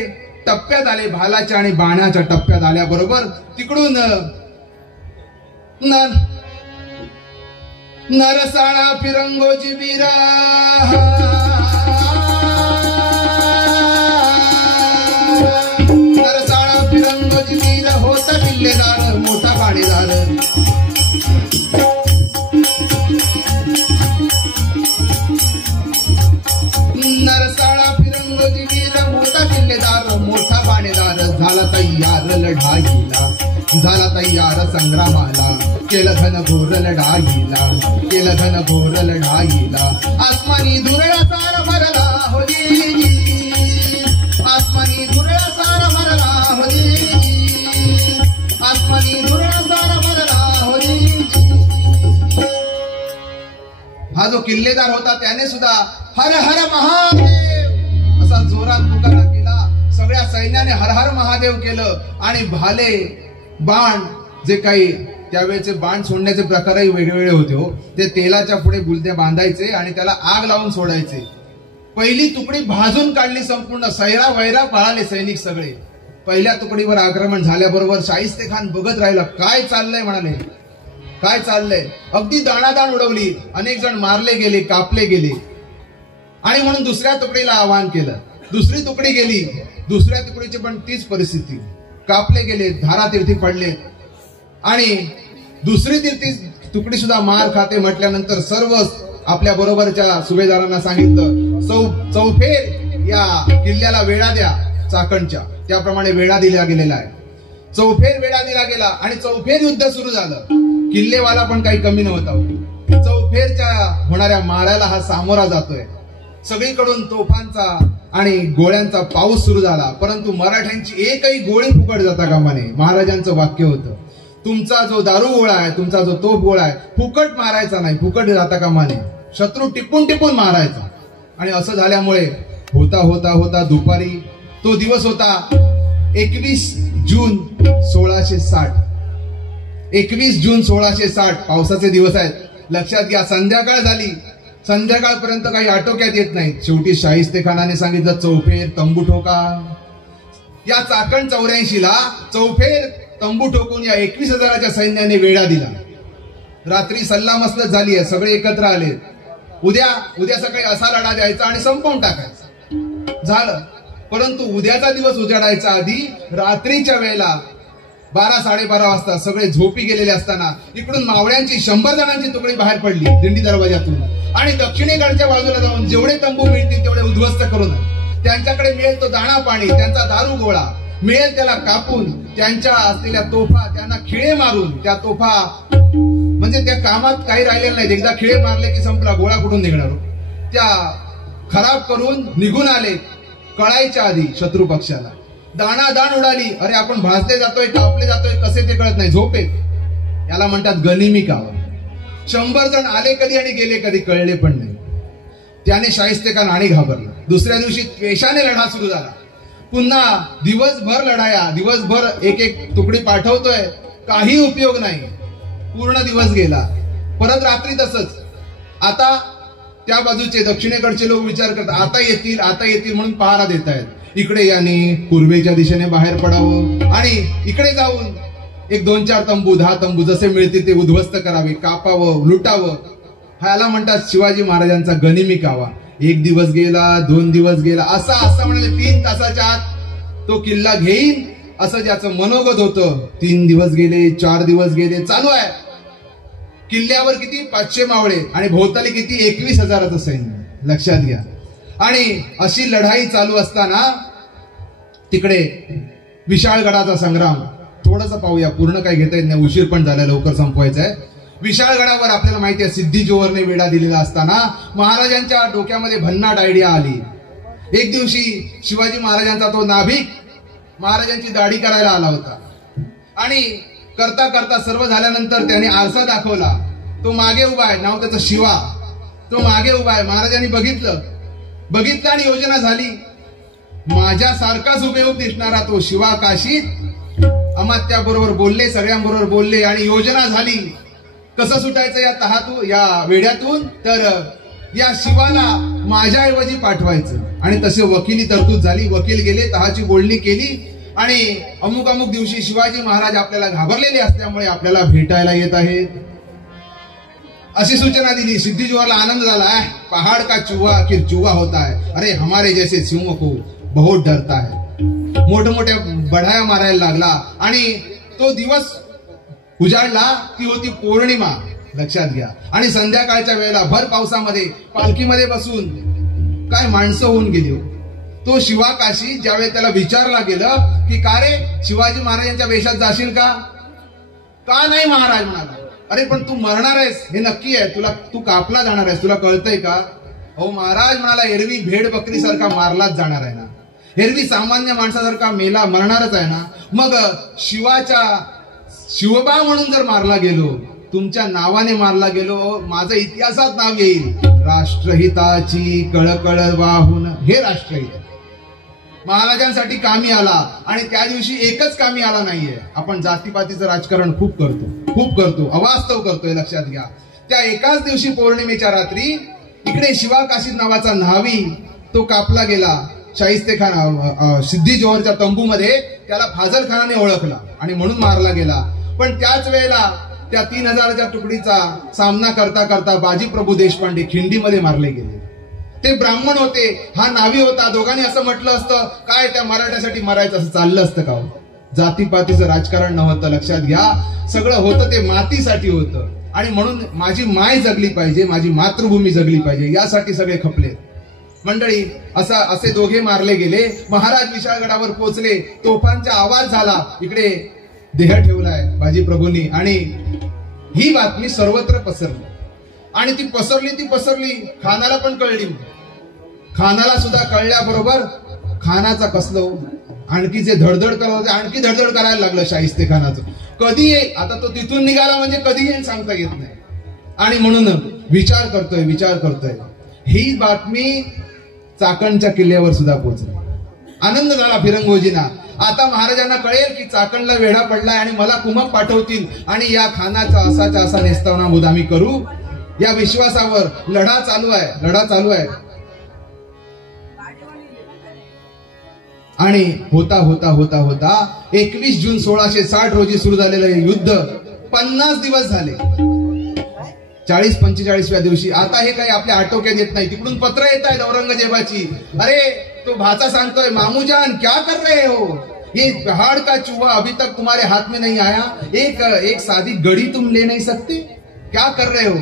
टप्प्यात आले, भालाच्या आणि बाणाच्या टप्प्यात आल्याबरोबर तिकडून नरसाळा फिरंगोजी वीरा, नरसाळा फिरंगोजी वीर होता किल्लेदार, मोठा पाणीदार. नरसाळा फिरंगोजी वीर मोठा किल्लेदार, मोठा पाणीदार. झाला तयार लढाईला, झाला तयार संग्रामाला, केलं धन घोर लढाईला, केलं धन घोर लढाईला. आसमानी धुरळा सार भरला होली, आसमानी धुरळा सार भरला होली, आसमानी धुरळा सार भरला होली. हा जो किल्लेदार होता त्याने सुद्धा हर हर महादेव असा जोरात पुकारा केला. सगळ्या सैन्याने हर हर महादेव केलं आणि भाले बाण, जे काही त्यावेळेचे बाण सोडण्याचे प्रकारही वेगवेगळे होते हो. ते तेलाच्या पुढे गुलत्या बांधायचे आणि त्याला आग लावून सोडायचे. पहिली तुकडी भाजून काढली संपूर्ण, सैरा वैरा पळाले सैनिक सगळे. पहिल्या तुकडीवर आक्रमण झाल्याबरोबर शाहिस्तेखान बघत राहिला, काय चाललंय म्हणाले, काय चाललंय. अगदी दाणादाण उडवली, अनेक जण मारले गेले, कापले गेले. आणि म्हणून दुसऱ्या तुकडीला आवाहन केलं. दुसरी तुकडी गेली, दुसऱ्या तुकडीची पण तीच परिस्थिती, कापले गेले, धारातीर्थी पडले. आणि दुसरी तुकडी सुद्धा मार खाते म्हटल्यानंतर सर्व आपल्या बरोबरच्या सुभेदारांना सांगितलं, चौफेर या किल्ल्याला वेढा द्या चाकणच्या. त्याप्रमाणे वेढा दिला गेलेला आहे. चौफेर वेढा दिला गेला आणि चौफेर युद्ध सुरू झालं. किल्लेवाला पण काही कमी नव्हता. चौफेरच्या होणाऱ्या माळ्याला हा सामोरा जातोय. सगळीकडून तोफांचा आणि गोळ्यांचा पाऊस सुरू झाला. परंतु मराठ्यांची एकही गोळी फुकट जाता कामा नये. महाराजांचं वाक्य होतं, तुमचा जो दारू गोळा आहे, तुमचा जो तोफ गोळा आहे, फुकट मारायचा नाही, फुकट जाता कामा नये. शत्रू टिपून टिपून मारायचा. आणि असं झाल्यामुळे होता होता होता दुपारी तो दिवस होता 21 जून 1660. 21 जून 1660 पावसाचे दिवस आहेत. लक्षात घ्या, संध्याकाळ झाली. संध्याकाळपर्यंत काही आटोक्यात येत नाही. शेवटी शाहिस्तेखानाने सांगितलं, चौफेर तंबू ठोका. या चाकण 84ला चौफेर तंबू ठोकून या 21,000च्या सैन्याने वेढा दिला. रात्री सल्लामसलत झाली आहे, सगळे एकत्र आले. उद्या सकाळी असा लढा द्यायचा आणि संपवून टाकायचा. झालं. परंतु उद्याचा दिवस उजाडायचा आधी रात्रीच्या वेळेला 12-12:30 वाजता सगळे झोपी गेलेले असताना इकडून मावळ्यांची 100 जणांची तुकडी बाहेर पडली दिंडी दरवाजातून आणि दक्षिणेकडच्या बाजूला जाऊन जेवढे तंबू मिळतील तेवढे उद्ध्वस्त करून त्यांच्याकडे मिळेल तो दाणा पाणी, त्यांचा दारू गोळा मिळेल त्याला कापून, त्यांच्या असलेल्या तोफा त्यांना खिळे मारून, त्या तोफा म्हणजे त्या कामात काही राहिलेलं नाही. एकदा खिळे मारले की संपला, गोळा कुठून निघणार, त्या खराब करून निघून आले. कळायच्या आधी शत्रू पक्षाला दाणादाण उडाली. अरे आपण भाजले जातोय, कापले जातोय, कसे ते कळत नाही. झोपे याला म्हणतात गनिमी कावा. 100 जण आले कधी आणि गेले कधी कळले पण नाही. त्याने शाहिस्तेखान आणि घाबरला. दुसऱ्या दिवशी पेशाने लढा सुरू झाला. पुन्हा दिवसभर लढाया, दिवसभर एक एक तुकडी पाठवतोय, काही उपयोग नाही. पूर्ण दिवस गेला. परत रात्री तसंच. आता त्या बाजूचे दक्षिणेकडचे लोक विचार करतात, आता येतील म्हणून पहारा देत आहेत. इकडे याने पूर्वेच्या दिशेने बाहेर पडावं आणि इकडे जाऊन 1-2-4 तंबू 10 तंबू जसे मिळतील ते उद्ध्वस्त करावे, कापावं, लुटावं. ह्याला म्हणतात शिवाजी महाराजांचा गनिमी कावा. 1 दिवस गेला, 2 दिवस गेला, असं म्हणाले 3 तासाच्या आत तो किल्ला घेईन असं ज्याचं मनोगत होतं. 3 दिवस गेले, 4 दिवस गेले, चालू आहे. किल्ल्यावर किती 500 मावळे आणि भोवताली किती 21,000चं सैन्य. लक्षात घ्या. आणि अशी लढाई चालू असताना तिकडे विशाळगडाचा संग्राम थोडंसं पाहूया. पूर्ण काही घेता येत नाही, उशीर पण झाला, लवकर संपवायचा आहे. विशाळगडावर आपल्याला माहिती आहे सिद्धी जोहरने वेढा दिलेला असताना महाराजांच्या डोक्यामध्ये भन्नाट आयडिया आली. एक दिवशी शिवाजी महाराजांचा तो नाभिक महाराजांची दाढी करायला आला होता आणि करता करता सर्व झाल्यानंतर त्याने आरसा दाखवला. तो मागे उभा आहे, नाव त्याचं शिवा. तो मागे उभा आहे. महाराजांनी बघितलं आणि योजना झाली. माझ्यासारखाच हुबेहूब दिसणारा तो शिवा काशीत अमात्याबरोबर बोलले, सगळ्यांबरोबर बोलले आणि योजना झाली. कसं सुटायचं या वेड्यातून, तर या शिवाला माझ्याऐवजी पाठवायचं. आणि तसे वकिली तरतूद झाली. वकील गेले, तहाची बोलणी केली आणि अमुक दिवशी शिवाजी महाराज आपल्याला घाबरलेले असल्यामुळे आपल्याला भेटायला येत आहेत अशी सूचना दिली. सिद्धी जोहरला आनंद झाला. पहाड़ का चूहा आखिर चूहा होता है, अरे हमारे जैसे सिंहों को बहुत डरता है. मोठमोठ्या बढाया मारायला लागला आणि तो दिवस उजाडला. ती होती पौर्णिमा. लक्षात घ्या. आणि संध्याकाळच्या वेळेला भर पावसामध्ये पालखीमध्ये बसून काय माणसं होऊन गेली. तो शिवा काशी ज्यावेळी त्याला विचारला गेलं की का रे शिवाजी महाराजांच्या वेशात जाशील का नाही महाराज म्हणाला. अरे पण तू मरणार आहेस हे नक्की आहे, तू कापला जाणार आहेस, तुला कळतंय का. हो महाराज म्हणाला, एरवी भेड बकरी सारखा मारलाच जाणार आहे ना, एरवी सामान्य माणसासारखा मरणारच आहे ना. मग शिवबा म्हणून जर मारला गेलो, तुमच्या नावाने मारला गेलो, माझं इतिहासात नाव येईल. राष्ट्रहिताची कळकळ वाहून, हे राष्ट्रहित महाराजांसाठी कामी आला. आणि त्या दिवशी एकच कामी आला नाहीये. आपण जातीपातीचं राजकारण खूप करतो, अवास्तव करतोय. लक्षात घ्या. त्या एकाच दिवशी पौर्णिमेच्या रात्री इकडे शिवा काशीद नावाचा न्हावी तो कापला गेला. शाहिस्तेखान सिद्धी जोहरच्या तंबूमध्ये त्याला फाजल खानाने ओळखला आणि म्हणून मारला गेला. पण त्याच वेळेला त्या 3,000च्या तुकडीचा सामना करता करता बाजी प्रभू देशपांडे खिंडीमध्ये मारले गेले. ते ब्राह्मण होते, हा नावी होता. दोघांनी असं म्हटलं असतं काय त्या मराठ्यासाठी मरायचं, असं चाललं असतं का. जातीपातीचं राजकारण नव्हतं. लक्षात घ्या. सगळं होतं ते मातीसाठी होतं. आणि म्हणून माझी माय जगली पाहिजे, माझी मातृभूमी जगली पाहिजे, यासाठी सगळे खपले. मंडळी असे दोघे मारले गेले. महाराज विशाळगडावर पोहोचले. तोफांचा आवाज झाला. इकडे देह ठेवलाय बाजी प्रभूंनी आणि ही बातमी सर्वत्र पसरली. आणि ती पसरली खानाला पण कळली. खानाला सुद्धा कळल्याबरोबर खानाचा कसलो आणखी जे धडधड करत होते आणखी धडधड करायला लागलं शाहिस्ते खानाचं. कधी येईल आता तो तिथून निघाला म्हणजे कधी येईल सांगता येत नाही. आणि म्हणून विचार करतोय. ही बातमी चाकणच्या किल्ल्यावर सुद्धा पोहोचली. आनंद झाला फिरंगोजींना. आता महाराजांना कळेल की चाकणला वेढा पडलाय आणि मला कुमक पाठवतील आणि या खानाचा असाच्या असा नेस्तवनाबूत आम्ही करू. या विश्वासावर लढा चालू आहे. आणि होता 21 जून 1660 रोजी सुरू झालेलं हे युद्ध 50 दिवस झाले. 40-45व्या दिवशी आता हे काही आपल्या आटोक्यात येत नाही. तिकडून पत्र येत आहेत औरंगजेबाची. अरे तो भाचा सांगतोय, मामूजान क्या कर रहे हो, ये पहाड़ का चूहा अभी तक तुम्हारे हाथ में नहीं आया, एक साधी गडी तुम ले नहीं सकते, क्या कर रहे हो.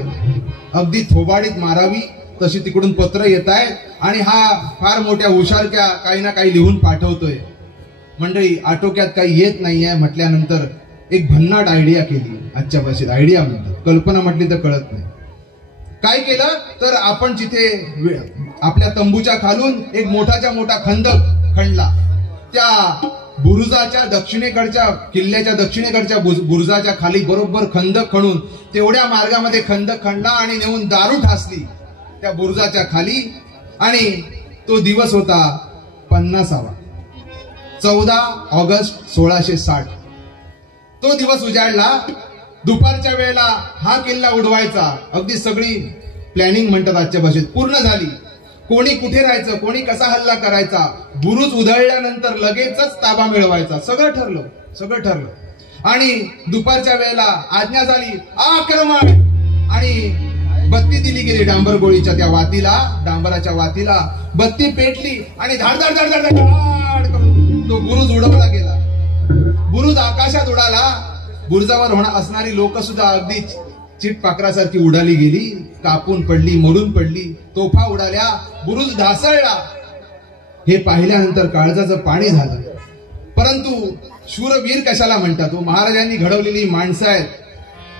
अगदी थोबाडीत मारावी तशी तिकडून पत्र येत आहेत. आणि हा फार मोठ्या हुशारक्या काही ना काही लिहून पाठवतोय. मंडळी आटोक्यात काही येत नाहीये म्हटल्यानंतर एक भन्नाट आयडिया केली. आजच्या भाषेत आयडिया म्हणतात, कल्पना म्हटली तर कळत नाही. काय केलं तर आपण जिथे आपल्या तंबूच्या खालून एक मोठाच्या मोठा खंदक खणला. त्या बुरुजाच्या दक्षिणेकडच्या किल्ल्याच्या दक्षिणेकडच्या बुरुजाच्या खाली बरोबर खंदक खणून तेवढ्या मार्गामध्ये खंदक खणला आणि नेऊन दारू ठासली त्या बुरुजाच्या खाली. आणि तो दिवस होता 50वा 14 ऑगस्ट 1660. तो दिवस उजाडला. दुपारच्या वेळेला हा किल्ला उडवायचा. अगदी सगळी प्लॅनिंग म्हणतात आजच्या भाषेत पूर्ण झाली. कोणी कुठे राहायचं, कोणी कसा हल्ला करायचा, बुरुज उधळल्यानंतर लगेचच ताबा मिळवायचा. सगळं ठरलं. आणि दुपारच्या वेळेला आज्ञा झाली आक्रमण. आणि बत्ती दिली गेली डांबरगोळीच्या त्या वातीला, डांबराच्या वातीला बत्ती पेटली आणि धाड करून तो बुरुज उडवला गेला. बुरुज आकाशात उडाला. बुरुजावर असणारी लोक सुद्धा अगदी चिटपाखरासारखी उडाली गेली, कापून पडली, मोडून पडली. तोफा उडाल्या, बुरुज ढासळला. हे पाहिल्यानंतर काळजाचं पाणी झालं. परंतु शूरवीर कशाला म्हणतात, तो महाराजांनी घडवलेली माणसं आहेत.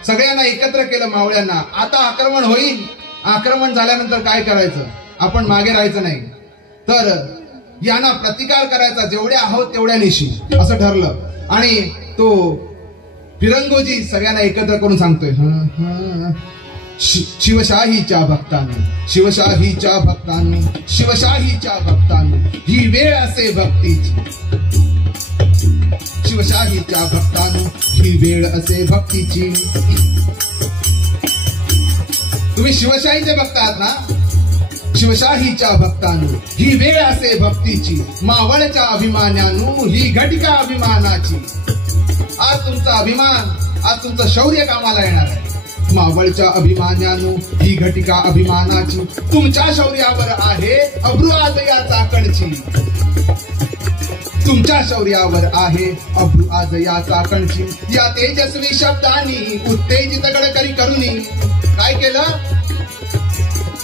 सगळ्यांना एकत्र केलं मावळ्यांना. आता आक्रमण होईल. आक्रमण झाल्यानंतर काय करायचं, आपण मागे राहायचं नाही, तर यांना प्रतिकार करायचा जेवढ्या आहोत तेवढ्या निशी असं ठरलं. आणि तो फिरंगोजी सगळ्यांना एकत्र करून सांगतोय, शिवशाहीच्या भक्तांनो ही वेळ असे भक्तीची. शिवशाहीच्या भक्तांनो ही वेळ असे भक्तीची. तुम्ही शिवशाहीचे भक्त आहात ना. शिवशाहीच्या भक्तांनो ही वेळ असे भक्तीची. मावळच्या अभिमानानो ही घटिका अभिमानाची. आज तुमचा अभिमान, आज तुमचं शौर्य कामाला येणार आहे. मावळच्या अभिमानानो ही घटिका अभिमानाची. तुमच्या शौर्यावर आहे अब्रू आज या चाकणची. तुमच्या शौर्यावर आहे अब्रू आज या चाकणची. या तेजस्वी शब्दांनी उत्तेजित गडकरी करुनी काय केलं.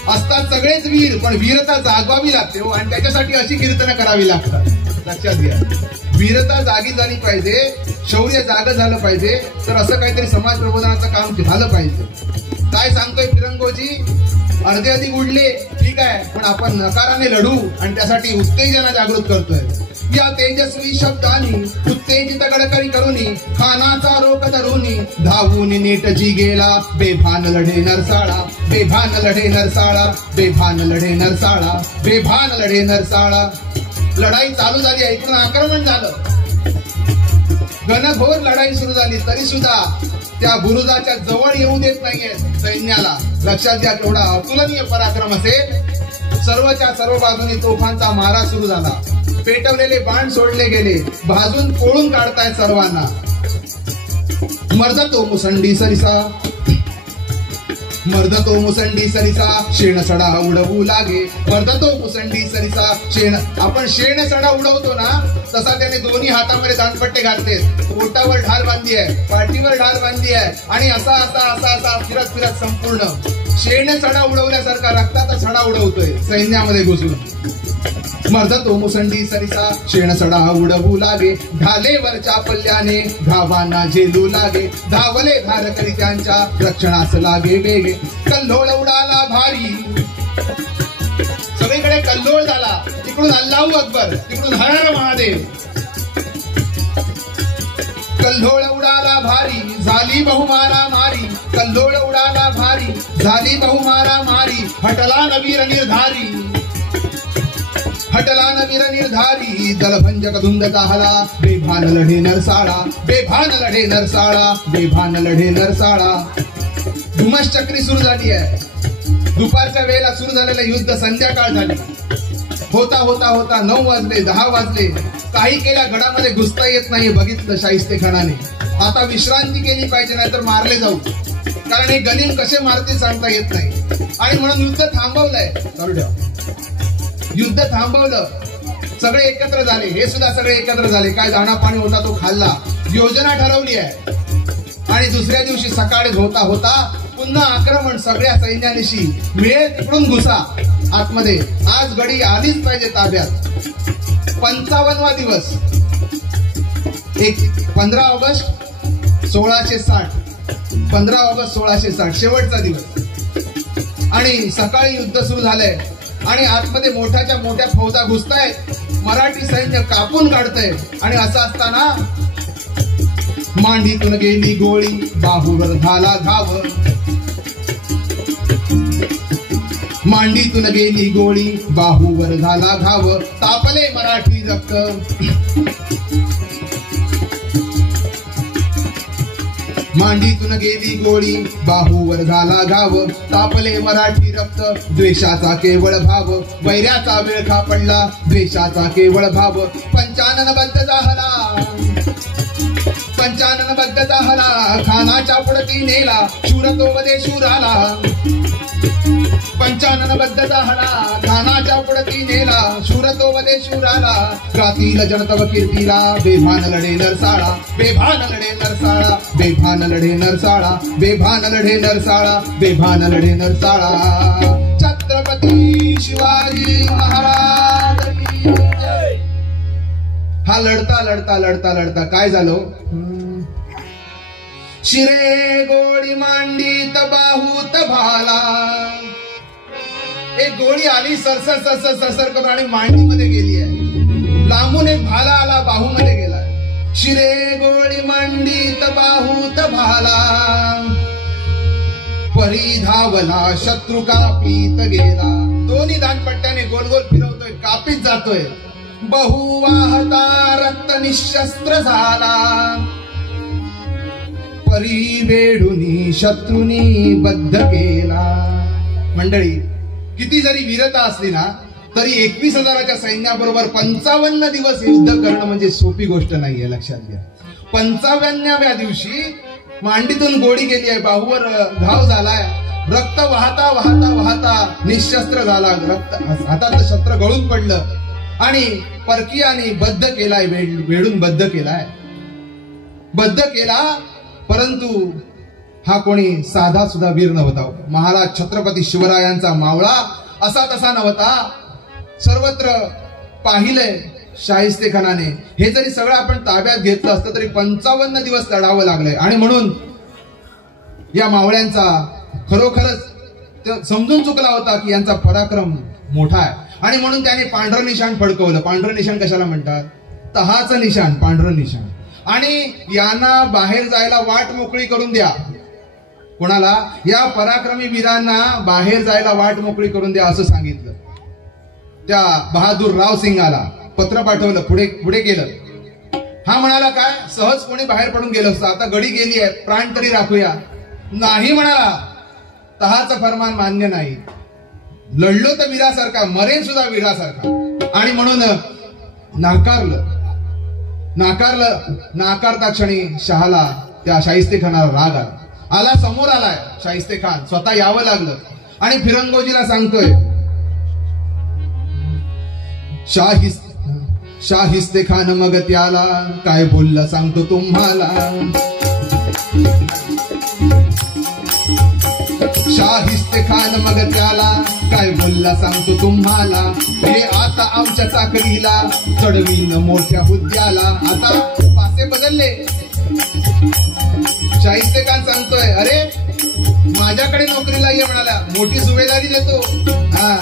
असतात सगळेच वीर, पण वीरता जागवावी लागते हो. आणि त्याच्यासाठी अशी कीर्तनं करावी लागतात. लक्षात घ्या, वीरता जागी झाली पाहिजे, शौर्य जाग झालं पाहिजे, तर असं काहीतरी समाज प्रबोधनाचं काम झालं पाहिजे. काय सांगतोय फिरंगोजी, अर्धे अधिक उडले ठीक आहे, पण आपण नकाराने लढू आणि त्यासाठी उत्तेजना जागृत करतोय. या तेजस्वी शब्दांनी उत्तेजित गडकरी करुनी खानाचा रोख धरुनी धावून नीटजी गेला. बेभान लढे नरसाळा, बेभान लढे नरसाळा, बेभान लढे नरसाळा, बेभान लढे नरसाळा. लढाई चालू झाली, इकडून आक्रमण झालं. घनघोर लढाई सुरू झाली, तरी सुद्धा त्या बुरुजाच्या जवळ येऊ देत नाहीये सैन्याला. लक्षात घ्या केवढा अतुलनीय पराक्रम असेल. सर्वच्या सर्व बाजूनी तोफांचा मारा सुरू झाला. पेटवलेले बाण सोडले गेले. भाजून पोळून काढताय सर्वांना. मर्दतो मुसंडी सरिसा, मर्दतो मुसंडी सरिसा, शेण सडा उडवू लागे. मर्दतो मुसंडी सरिसा, शेण. आपण शेण सडा उडवतो ना, तसा त्याने दोन्ही हातामध्ये दानपट्टे घातले. पोटावर ढाल बांधली आहे, पाठीवर ढाल बांधली आहे आणि असा असा असा असा फिरत फिरत संपूर्ण शेण सडा उडवल्यासारखा रक्ताचा सडा उडवतोय सैन्यामध्ये घुसून. मर्दतो मुसंडी सरिसा, शेण सडा उडवू लागे. ढालेवरच्या पल्ल्याने घावांना झेलू लागे. धावले धारकरी त्यांच्या रक्षणास लागे वेगे. कल्लोळ उडाला भारी, सगळीकडे कल्लोळ झाला. तिकडून अल्लाहू अकबर, तिकडून हर हर महादेव. कल्लोळ उडाला भारी झाली बहुमारा मारी, कल्लोळ उडाला भारी झाली बहुमारा मारी. हटला नवीर निर्धारी, हटला नवीर निर्धारी. दलभंजक धुंद दाहला, बेभान लढे नरसाळा, बेभान लढे नरसाळा, बेभान लढे नरसाळा. धुमश्चक्री सुरू झाली आहे. दुपारच्या वेळेला सुरू झालेलं युद्ध संध्याकाळ झाली. होता होता होता 9 वाजले, 10 वाजले. काही केल्या घडामध्ये घुसता येत नाही. बघितलं शाहिस्ते खानाने, आता विश्रांती केली पाहिजे, नाहीतर मारले जाऊ. कारण हे गनिम कसे मारतील सांगता येत नाही. आणि म्हणून युद्ध थांबवलंय. चालू ठेवा. युद्ध थांबवलं. सगळे एकत्र झाले. हे सुद्धा सगळे एकत्र झाले. काय दाणा पाणी होता तो खाल्ला. योजना ठरवली आहे. आणि दुसऱ्या दिवशी सकाळी होता होता पुन्हा आक्रमण. सगळ्या सैन्यानिशी मिळेल तिकडून घुसा आतमध्ये. आज गडी आलीच पाहिजे ताब्यात. 55वा दिवस, 15 ऑगस्ट 1660, 15 ऑगस्ट 1660 शेवटचा दिवस. आणि सकाळी युद्ध सुरू झालंय. आणि आतमध्ये मोठ्याच्या मोठ्या फौजा घुसतायत. मराठी सैन्य कापून काढतंय. आणि असं असताना मांडीतून गेली गोळी, बाहूवर झाला घाव. मांडीतून गेली गोळी, बाहूवर झाला घाव. तापले मराठी रक्त, मांडीतून गेली गोळी, बाहूवर झाला घाव. तापले मराठी रक्त, द्वेषाचा केवळ भाव. वैऱ्याचा विळखा पडला, द्वेषाचा केवळ भाव. पंचाननबद्ध झाला, पंचाननबद्ध झाला. खानाच्या पुढती नेला, शूरतोवदे शूराला. पंचाननबद्ध झाला, खानाच्या पुढती नेला, शूरतोवदे शूराला. गातील जनतव कीर्तीला, बेभान लढे नरसाळा, बेभान लढे नरसाळा, बेभान लढे नरसाळा, बेभान लढे नरसाळा, बेभान लढे नरसाळा. छत्रपती शिवाजी महाराज की जय. हा लढता लढता लढता लढता काय झालं? शिरे गोळी मांडीत बाहूत भाला. एक गोळी आली सरसर सरसर सरसर करून आणि मांडीमध्ये गेली आहे. लांबून एक भाला आला, बाहूमध्ये गेला. शिरे गोळी मांडीत बाहूत भाला. परी धावला शत्रू कापीत गेला. दोन्ही दानपट्ट्याने गोल गोल फिरवतोय, कापीत जातोय. बहु वाहता रक्त निशस्त्र झाला. परी वेढुनी शत्रूनी बद्ध केला. मंडळी, किती जरी वीरता असली ना तरी 21,000च्या सैन्याबरोबर 55 दिवस युद्ध करणं म्हणजे सोपी गोष्ट नाहीये. लक्षात घ्या. 55व्या दिवशी मांडीतून गोळी गेली आहे, बाहूवर घाव झालाय. रक्त वाहता वाहता वाहता निशस्त्र झाला. रक्त हातातलं शस्त्र गळून पडलं. आणि परकीयाने बद्ध केलाय, वेढून बद्ध केलाय. बद्ध केला. परंतु हा कोणी साधा सुद्धा वीर नव्हता. महाराज छत्रपती शिवरायांचा मावळा असा तसा नव्हता. सर्वत्र पाहिलंय शाहिस्ते खानाने. हे जरी सगळं आपण ताब्यात घेतलं असतं तरी 55 दिवस लढावं लागलंय. आणि म्हणून या मावळ्यांचा खरोखरच समजून चुकला होता की यांचा पराक्रम मोठा आहे. आणि म्हणून त्याने पांढरं निशाण फडकवलं. पांढरं निशाण कशाला म्हणतात? तहाचं निशाण, पांढरं निशाण. आणि यांना बाहेर जायला वाट मोकळी करून द्या. कोणाला? या पराक्रमी वीरांना बाहेर जायला वाट मोकळी करून द्या असं सांगितलं. त्या बहादूर राव सिंगाला पत्र पाठवलं. पुढे केलं. हा म्हणाला काय, सहज कोणी बाहेर पडून गेलं असतं. आता गडी गेली आहे, प्राण तरी राखूया. नाही म्हणाला, तहाचं फरमान मान्य नाही. लढलो तर वीरासारखा, मरेन सुद्धा वीरासारखा. आणि म्हणून नाकारता क्षणी शहाला त्या शाहिस्ते खानाला राग आला. समोर आलाय शाहिस्ते खान, स्वतः यावं लागलं. आणि फिरंगोजीला सांगतोय, शाहिस्ते खान मग त्याला काय बोलला सांगतो तुम्हाला. शाहिस्ते खान मग त्याला काय बोलला सांगतो तुम्हाला. हे आता आमच्या चाकरीला चढवीन मोठ्या हुद्द्याला. आता पासे बदलले. शाहिस्ते खान सांगतोय, अरे माझ्याकडे नोकरीला ये म्हणाला, मोठी सुभेदारी देतो. हा,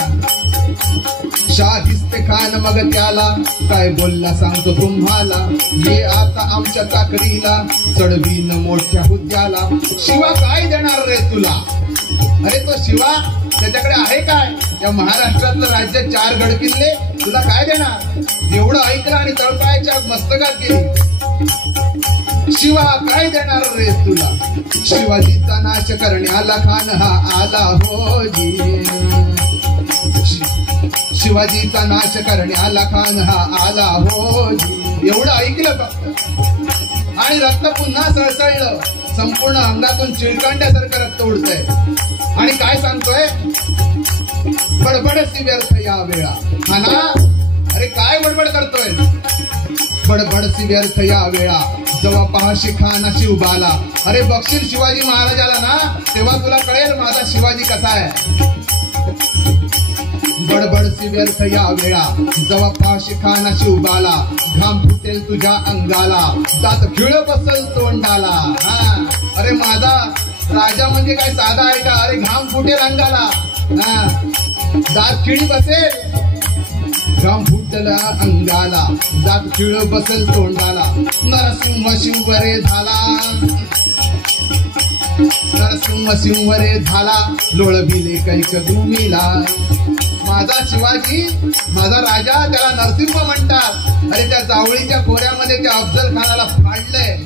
शाहिस्ते खान मग त्याला काय बोलला सांगतो तुम्हाला, ये आता आमच्या चाकरीला, चढवीन मोठ्या हुद्द्याला. शिवा काय देणार रे तुला? अरे तो शिवा त्याच्याकडे आहे काय? या महाराष्ट्रातलं राज्य 4 गड किल्ले, तुला काय देणार? एवढं ऐकलं आणि तळपायाच्या मस्तकात गेली. शिवा काय देणार रे तुला? शिवाजीचा नाश करण्याला खान हा आला हो जी. शिवाजीचा नाश करण्याला खान हा आला हो जी. एवढं ऐकलं फक्त आणि रक्त पुन्हा सळसळलं. संपूर्ण अंगातून चिळकांड्यासारखं रक्त उडतंय. आणि काय सांगतोय? बडबडसी व्यर्थ या वेळा. हा ना, अरे काय बडबड करतोय? बडबडसी व्यर्थ या वेळा, जेव्हा पाहशी खाना शिवबाला. अरे बघशील शिवाजी महाराजाला ना, तेव्हा तुला कळेल माझा शिवाजी कसा आहे. बडबडसी व्यर्थ या वेळा, जेव्हा पाहशी खाना शिवबाला. घाम फुटेल तुझ्या अंगाला, दात खिळ बसल तोंडाला. हा, अरे माझा राजा म्हणजे काय साधा आहे का? अरे घाम फुटेल अंगाला, हा, दात खिळी बसेल. घाम फुटला अंगाला, दात खिळ बसेल तोंडाला. नरसिंह शिवरे झाला, नरसिंह शिवरे झाला, लोळविले कैक भूमीला. माझा शिवाजी, माझा राजा, त्याला नरसिंह म्हणतात. अरे त्या जावळीच्या खोऱ्यामध्ये त्या अफजल खानाला फाडलंय.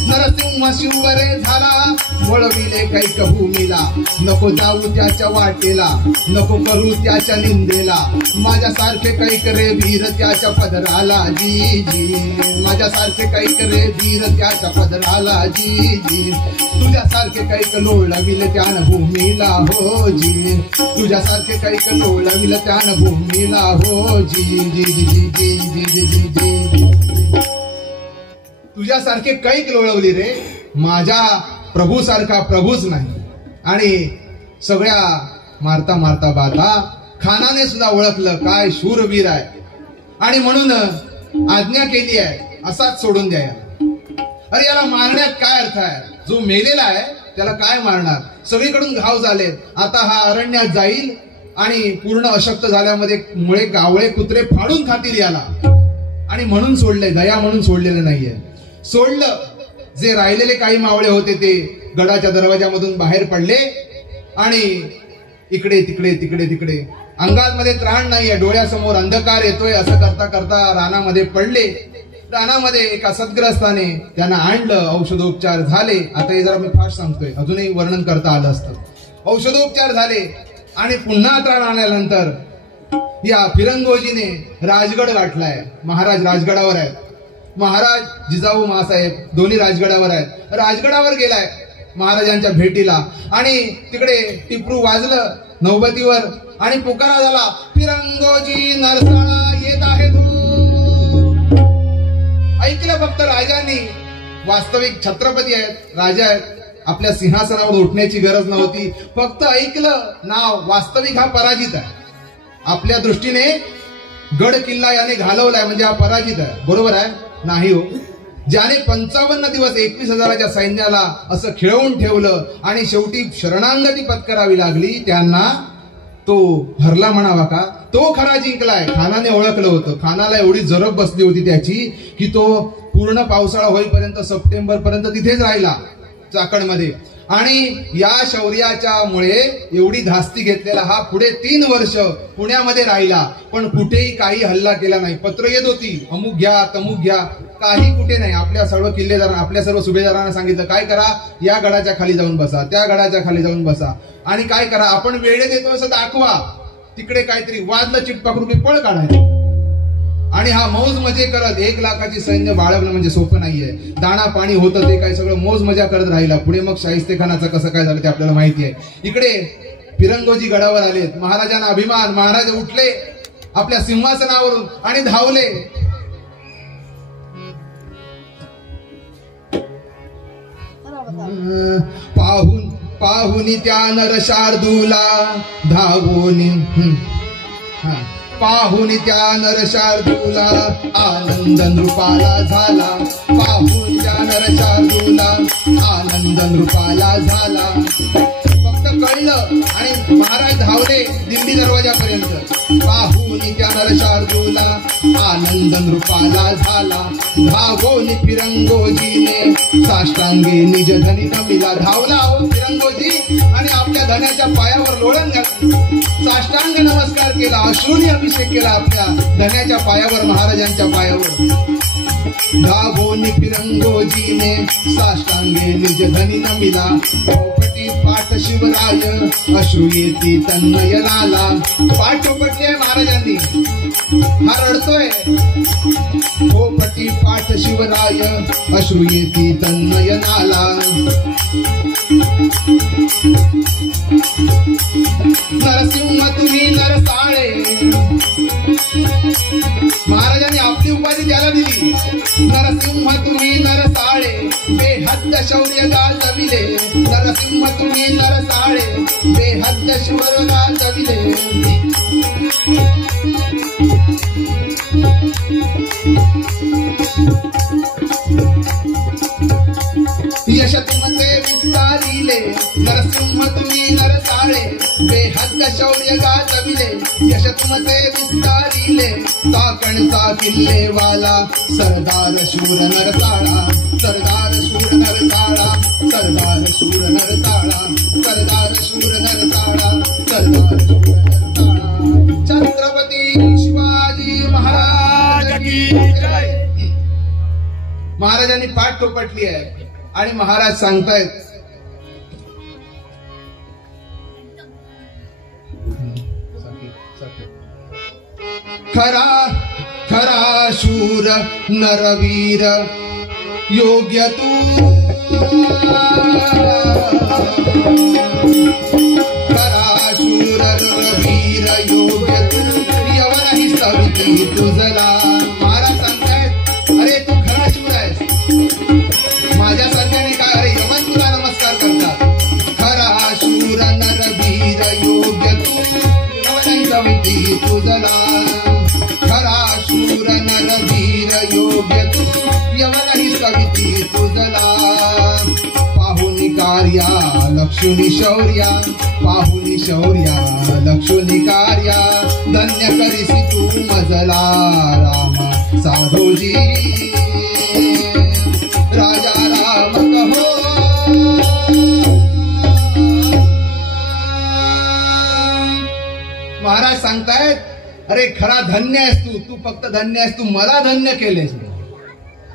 नरसिंह शिवरे झाला, वळविले कैक भूमीला. नको जाऊ त्याच्या वाटेला, नको करू त्याच्या निंदेला. माझ्यासारखे कैक रे वीर त्याच्या पदराला जी जी. माझ्यासारखे कैक रे वीर त्याच्या पदराला जी जी. तुझ्यासारखे कैक लोळविले त्यान भूमीला हो जी. तुझ्यासारखे कैक लोळविले त्यान भूमीला हो जी जी जी जी जी जी जी जी. तुझ्यासारखे कैक लोळवली रे. माझ्या प्रभू सारखा प्रभूच नाही. आणि सगळ्या मारता मारता बाता खानाने सुद्धा ओळखलं काय शूरवीर आहे. आणि म्हणून आज्ञा केली आहे, असाच सोडून द्या. अरे याला मारण्यात काय अर्थ आहे? जो मेलेला आहे त्याला काय मारणार? सगळीकडून घाव झालेत. आता हा अरण्यात जाईल आणि पूर्ण अशक्त झाल्यामध्ये मुळे गावळे कुत्रे फाडून खातील याला. आणि म्हणून सोडले, दया म्हणून सोडलेलं नाहीये. सोडलं. जे राहिलेले काही मावळे होते ते गडाच्या दरवाजामधून बाहेर पडले आणि इकडे तिकडे तिकडे तिकडे अंगामध्ये त्राण नाहीये, डोळ्यासमोर अंधकार येतोय. असं करता करता रानामध्ये पडले. रानामध्ये एका सद्ग्रस्ताने त्यांना आणलं, औषधोपचार झाले. आता हे जरा मी फास्ट सांगतोय, अजूनही वर्णन करता आलं असतं. औषधोपचार झाले आणि पुन्हा त्राण आल्यानंतर या फिरंगोजीने राजगड गाठलाय. महाराज राजगडावर आहेत. महाराज जिजाऊ मासाहेब दोन्ही राजगडावर आहेत. राजगडावर गेलाय महाराजांच्या भेटीला आणि तिकडे टिपरू वाजलं नौबतीवर आणि पुकारा झाला, फिरंगोजी नरसाळा येत आहे तू. ऐकलं फक्त राजांनी. वास्तविक छत्रपती आहेत, राजा आहेत. आपल्या सिंहासनावर उठण्याची गरज नव्हती. फक्त ऐकलं नाव. वास्तविक हा पराजित आहे. आपल्या दृष्टीने गड किल्ला याने घालवलाय म्हणजे हा पराजित आहे. बरोबर आहे? नाही हो. ज्याने 55 दिवस 21,000च्या सैन्याला असं खेळवून ठेवलं आणि शेवटी शरणागती पत्करावी लागली, त्यांना तो हरला म्हणावा का? तो खरा जिंकलाय. खानाने ओळखलं होतं. खानाला एवढी जरब बसली होती त्याची की तो पूर्ण पावसाळा होईपर्यंत सप्टेंबर पर्यंत तिथेच राहिला चाकणमध्ये. आणि या शौर्याच्या मुळे एवढी धास्ती घेतलेला हा पुढे 3 वर्ष पुण्यामध्ये राहिला, पण कुठेही काही हल्ला केला नाही. पत्र येत होती, अमुक घ्या तमुक घ्या, काही कुठे नाही. आपल्या सर्व किल्लेदारांना, आपल्या सर्व सुभेदारांना सांगितलं काय करा, या गडाच्या खाली जाऊन बसा, त्या गडाच्या खाली जाऊन बसा आणि काय करा, आपण वेळे देतो असं दाखवा. तिकडे काहीतरी वाजलं चिटपाकडून की पळ काढायचं. आणि हा मौज मजे करत 1 लाखाची सैन्य बाळगणं म्हणजे सोपं नाहीये. दाणा पाणी होतं ते काय सगळं मौज मजा करत राहिला. पुढे मग शाहिस्तेखानाचं कसं काय झालं ते आपल्याला माहिती आहे. इकडे फिरंगोजी गडावर आलेत. महाराजांना अभिमान. महाराज उठले आपल्या सिंहासनावरून आणि धावले. पाहुनी त्या नर शार्दूला धावून, पाहुनी त्या नर शार्दूला आनंद नृपाला झाला. पाहुन त्या नर फिरंगोजीला आनंद नृपाला झाला. फक्त कळलं आणि महाराज धावले दिंडी दरवाजापर्यंत. पाहून त्या नरशार्दूला आनंद नृपाला झाला. धावोनी फिरंगोजीने साष्टांगे निज धनी नमिला. धावला हो फिरंगोजी आणि आपल्या धन्याच्या पायावर लोळण घातलं. साष्टांग नमस्कार केला. अश्रूनी अभिषेक केला आपल्या धन्याच्या पायावर, महाराजांच्या पायावर. धावोनी फिरंगोजीने साष्टांगे निज धनी नमिला. पोपटी पाठ शिवराय अश्रू येती तन्मयनाला. पाठ पोपटली आहे महाराजांनी, हा रडतोय. पोपटी पाठ शिवराय अश्रू येती तन्मयनाला. नरसिंह तुम्ही नरसाळे, महाराजांनी आपली उपाधी त्याला दिली. नरसिंह तुम्ही नरसाळे बेहद्द शौर्य गाजविले. नरसिंह तुम्ही नरसाळे बेहद्द शौर्य गाजविले. यश तुमचे विस्तारिले. नरसिंह तुम्ही नरसाळे बेहद्द शौर्य गाजविले. यश तुमचे विस्तारिले. चाकणचा किल्लेवाला सरदार शूर नरसाळा. सरदार शूर नरसाळा. सरदार शूर नरसाळा. सरदार शूर नरसाळा. सरदार शूर नरसाळा. छत्रपती शिवाजी महाराज की जय. महाराजांनी पाठ थोपटली आहे आणि महाराज सांगतायत, खरा खरा शूर नरवीर योग्य तू. खरा शूर नरवीर योग्य तू. यवनही सविती तुझला. महाराज सांगतायत, अरे तू खरा शूर आहेस. माझ्यासारख्याने काय, अरे यमन तुला नमस्कार करतात. खरा शूर नरवीर योग्य तू. यवनही सविती तुझला. खरा शूर नरवीर योग्य तू. यवनही सविती तुझला. पाहुनी कार्या लक्ष्मी शौर्या. पाहुनी शौर्या लक्ष्मी कार्या. धन्य करीसी तू मजला राम साधोजी. राजा राम कहो. महाराज सांगतायत, अरे खरा धन्य आहेस तू. तू फक्त धन्य आहेस, तू मला धन्य केलेस.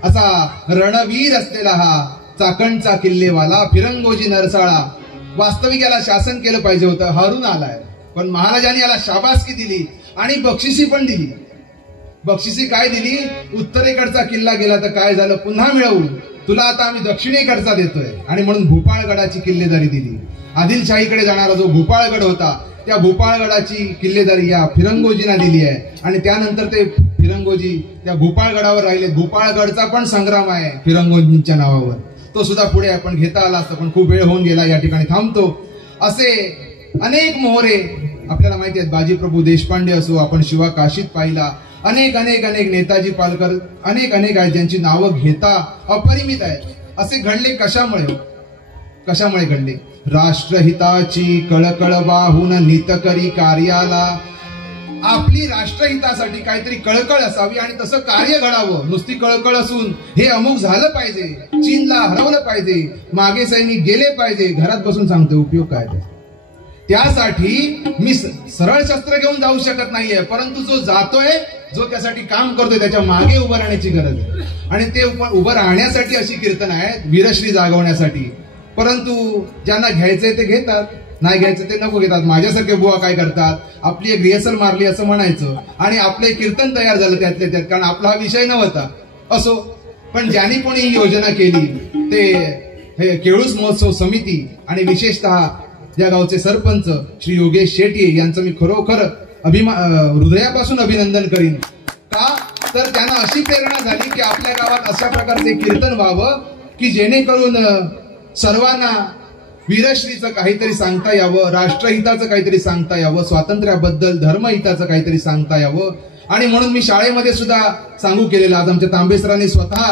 असा रणवीर असलेला हा चाकणचा किल्लेवाला फिरंगोजी नरसाळा. वास्तविक याला शासन केलं पाहिजे होतं, हरून आलाय. पण महाराजांनी याला शाबासकी दिली आणि बक्षिसी पण दिली. बक्षिसी काय दिली? उत्तरेकडचा किल्ला गेला तर काय झालं, पुन्हा मिळवू. तुला आता आम्ही दक्षिणेकडचा देतोय. आणि म्हणून भूपाळगडाची किल्लेदारी दिली. आदिलशाहीकडे जाणारा जो भूपाळगड होता, त्या भूपाळगडाची किल्लेदारी या फिरंगोजींना दिली आहे. आणि त्यानंतर ते फिरंगोजी त्या भूपाळगडावर राहिले. भूपाळगडचा पण संग्राम आहे फिरंगोजींच्या नावावर. तो सुद्धा पुढे आपण घेता आला असता, पण खूप वेळ होऊन गेला. या ठिकाणी थांबतो. असे अनेक मोहरे आपल्याला माहिती आहेत. बाजीप्रभू देशपांडे असो, आपण शिवा काशीत पाहिला. अनेक अनेक अनेक नेताजी पालकर अनेक अनेक आहेत ज्यांची नावं घेता अपरिमित आहेत. असे घडले कशामुळे? कशामुळे घडले? राष्ट्रहिताची कळकळ वाहून नित करी कार्याला. आपली राष्ट्रहितासाठी काहीतरी कळकळ असावी आणि तसं कार्य घडावं. नुसती कळकळ असून हे अमुक झालं पाहिजे, चीनला हरवलं पाहिजे, मागे सैनिक गेले पाहिजे, घरात बसून सांगतो उपयोग काय? त्यासाठी मी सरळ शस्त्र घेऊन जाऊ शकत नाहीये, परंतु जो जातोय, जो त्यासाठी काम करतोय, त्याच्या मागे उभं राहण्याची गरज आहे. आणि ते उभं राहण्यासाठी अशी कीर्तन आहेत, वीरश्री जागवण्यासाठी. परंतु ज्यांना घ्यायचंय ते घेतात, नाही घ्यायचं ते नको घेतात. माझ्यासारखे बुवा काय करतात, आपली एक रिहर्सल मारली असं म्हणायचं आणि आपले कीर्तन तयार झालं त्यातल्या त्यात, कारण आपला हा विषय नव्हता. असो, पण ज्यांनी कोणी ही योजना केली ते हे केळूस महोत्सव समिती आणि विशेषतः या गावचे सरपंच श्री योगेश शेट्टी यांचं मी खरोखर हृदयापासून अभिनंदन करीन. का तर त्यांना अशी प्रेरणा झाली की आपल्या गावात अशा प्रकारचे कीर्तन व्हावं की जेणेकरून सर्वांना वीरश्रीचं काहीतरी सांगता यावं, राष्ट्रहिताचं काहीतरी सांगता यावं, स्वातंत्र्याबद्दल धर्महिताचं काहीतरी सांगता यावं. आणि म्हणून मी शाळेमध्ये सुद्धा सांगू केलेलं. आज आमच्या तांबे सरांनी स्वतः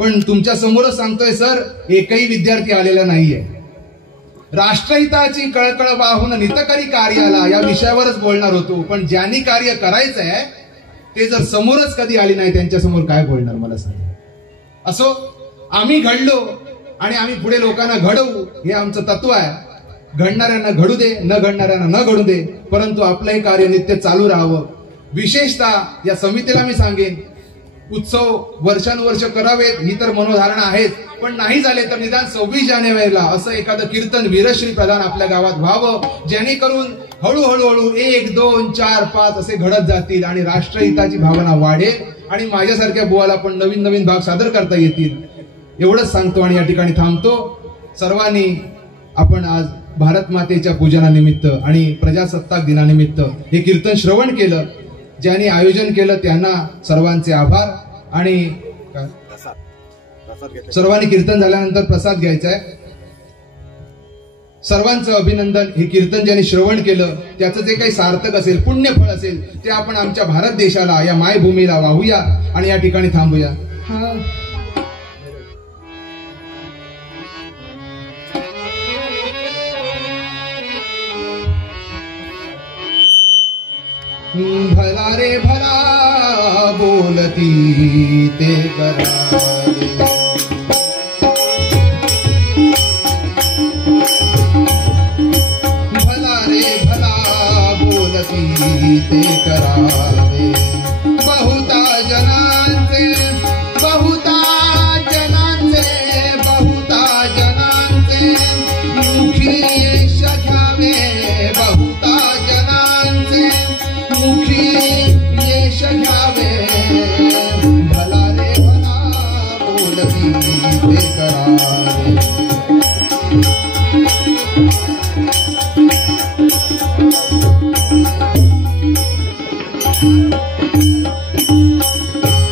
पण तुमच्या समोरच सांगतोय सर, एकही विद्यार्थी आलेला नाहीये. राष्ट्रहिताची कळकळ वाहून नितकरी कार्याला या विषयावरच बोलणार होतो, पण ज्यांनी कार्य करायचंय ते जर समोरच कधी आली नाही, त्यांच्या समोर काय बोलणार मला सांग. असो, आम्ही घडलो आणि आम्ही पुढे लोकांना घडवू, हे आमचं तत्व आहे. घडणाऱ्यांना घडू दे, न घडणाऱ्यांना न घडू दे, परंतु आपलंही कार्य नित्य चालू राहावं. विशेषतः या समितीला मी सांगेन, उत्सव वर्षानुवर्ष करावेत ही तर मनोधारणा आहेच, पण नाही झाले तर निदान 26 जानेवारीला असं एखादं कीर्तन वीरश्री प्रधान आपल्या गावात व्हावं, जेणेकरून हळूहळू 1, 2, 4, 5 असे घडत जातील आणि राष्ट्रहिताची भावना वाढेल आणि माझ्यासारख्या बुवाला पण नवीन नवीन भाग सादर करता येतील. एवढंच सांगतो आणि या ठिकाणी थांबतो. सर्वांनी आपण आज भारत मातेच्या पूजनानिमित्त आणि प्रजासत्ताक दिनानिमित्त हे कीर्तन श्रवण केलं. ज्यांनी आयोजन केलं त्यांना सर्वांचे आभार. आणि सर्वांनी कीर्तन झाल्यानंतर प्रसाद घ्यायचा आहे. सर्वांचं अभिनंदन. हे कीर्तन ज्यांनी श्रवण केलं त्याचं जे काही सार्थक असेल, पुण्यफळ असेल, ते आपण आमच्या भारत देशाला, या मायभूमीला वाहूया आणि या ठिकाणी थांबूया. भला रे भला बोलती ते करावे, भला रे भला बोलती ते करावे. बहुता जनांचे मुखी यश घ्यावे, बहुता जनांचे मुखी यश घ्यावे. भला रे भला बोलती ते करावे.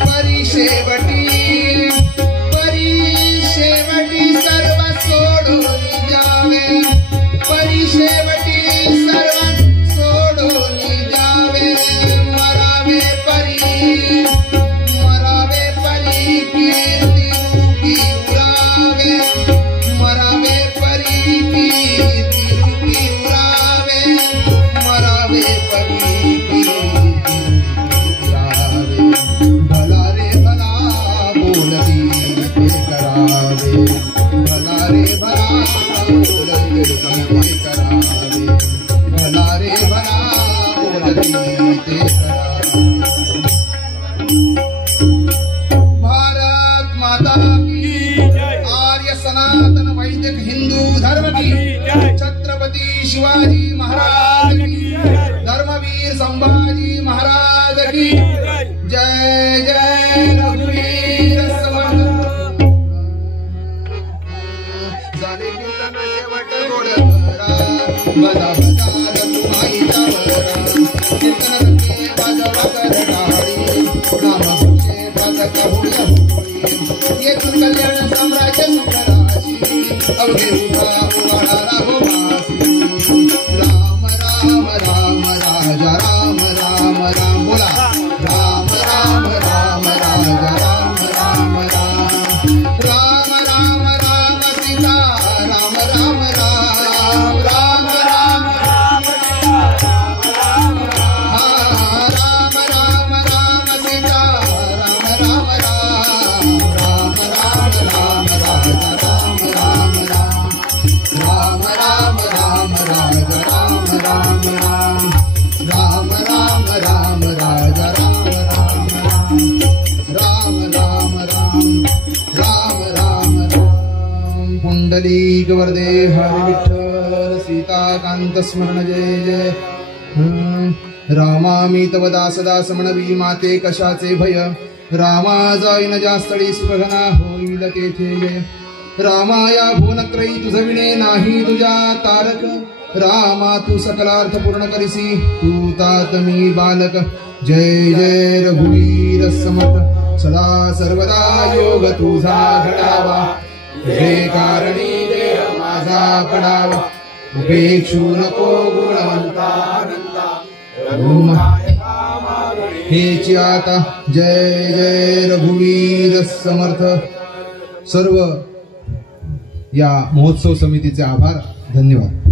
परिशेवटी सर्व सोडून जावे, परिशेवटी सर्व सोडून जावे. मरावे परी कीर्ती उरावे, मरावे परी कीर्ती उरावे, मरावे परी कीर्ती उरावे. भला रे भला बोलती ते करावे, भला रे भला बोलती ते करावे, भला रे भला बोलती ते करावे. भारत माता की आर्य सनातन वैदिक हिंदू धर्म की, छत्रपती शिवाजी महाराज की, धर्मवीर संभाजी महाराज की जय. जय रघुवीर समर्थ. झाले कीर्तनाचे वट गोड करा, बजा बजा रघुमाईचा वरा. कीर्तनाचे वाजवा करताळी, नामघोषे भगत होया होळी. येथून कल्याण साम्राज्य सुखराशी, अवघे उभा उवाळा हो मासी. राम राम राम राजा राम राम राम. बोला राम राम राम राजा राम राम राम. राम राम राम सीता राम राम राम. राम राम राम राम राम राम सीता राम राम राम. राम राम राम राजा राम राम राम. राम राम राम राजा राम राम राम. राम राम राम राजा राम राम राम. राम राम राम राम राम राम. पुंडलीक वरदे हरि विठ्ठल सीताकांत स्मरण जय जय. रामामी तव दास दास म्हणवी माते कशाचे भय. रामा जाईन जास्तळी सुखघना होईल तेथे जय. रामाया भुवनत्रयी तुझ विणे नाही तुझ्या तारक. रामा तू सकलार्थ पूर्ण करिसी तू तात मी बालक. जय जय रघुवीर समर्थ. सदा सर्वदा योग तुझा घडावा, हे कारणी देह माझा पडावा. उपेक्षू नको गुणवंता हेची आता. जय जय रघुवीर समर्थ. सर्व या महोत्सव समितीचे आभार. धन्यवाद.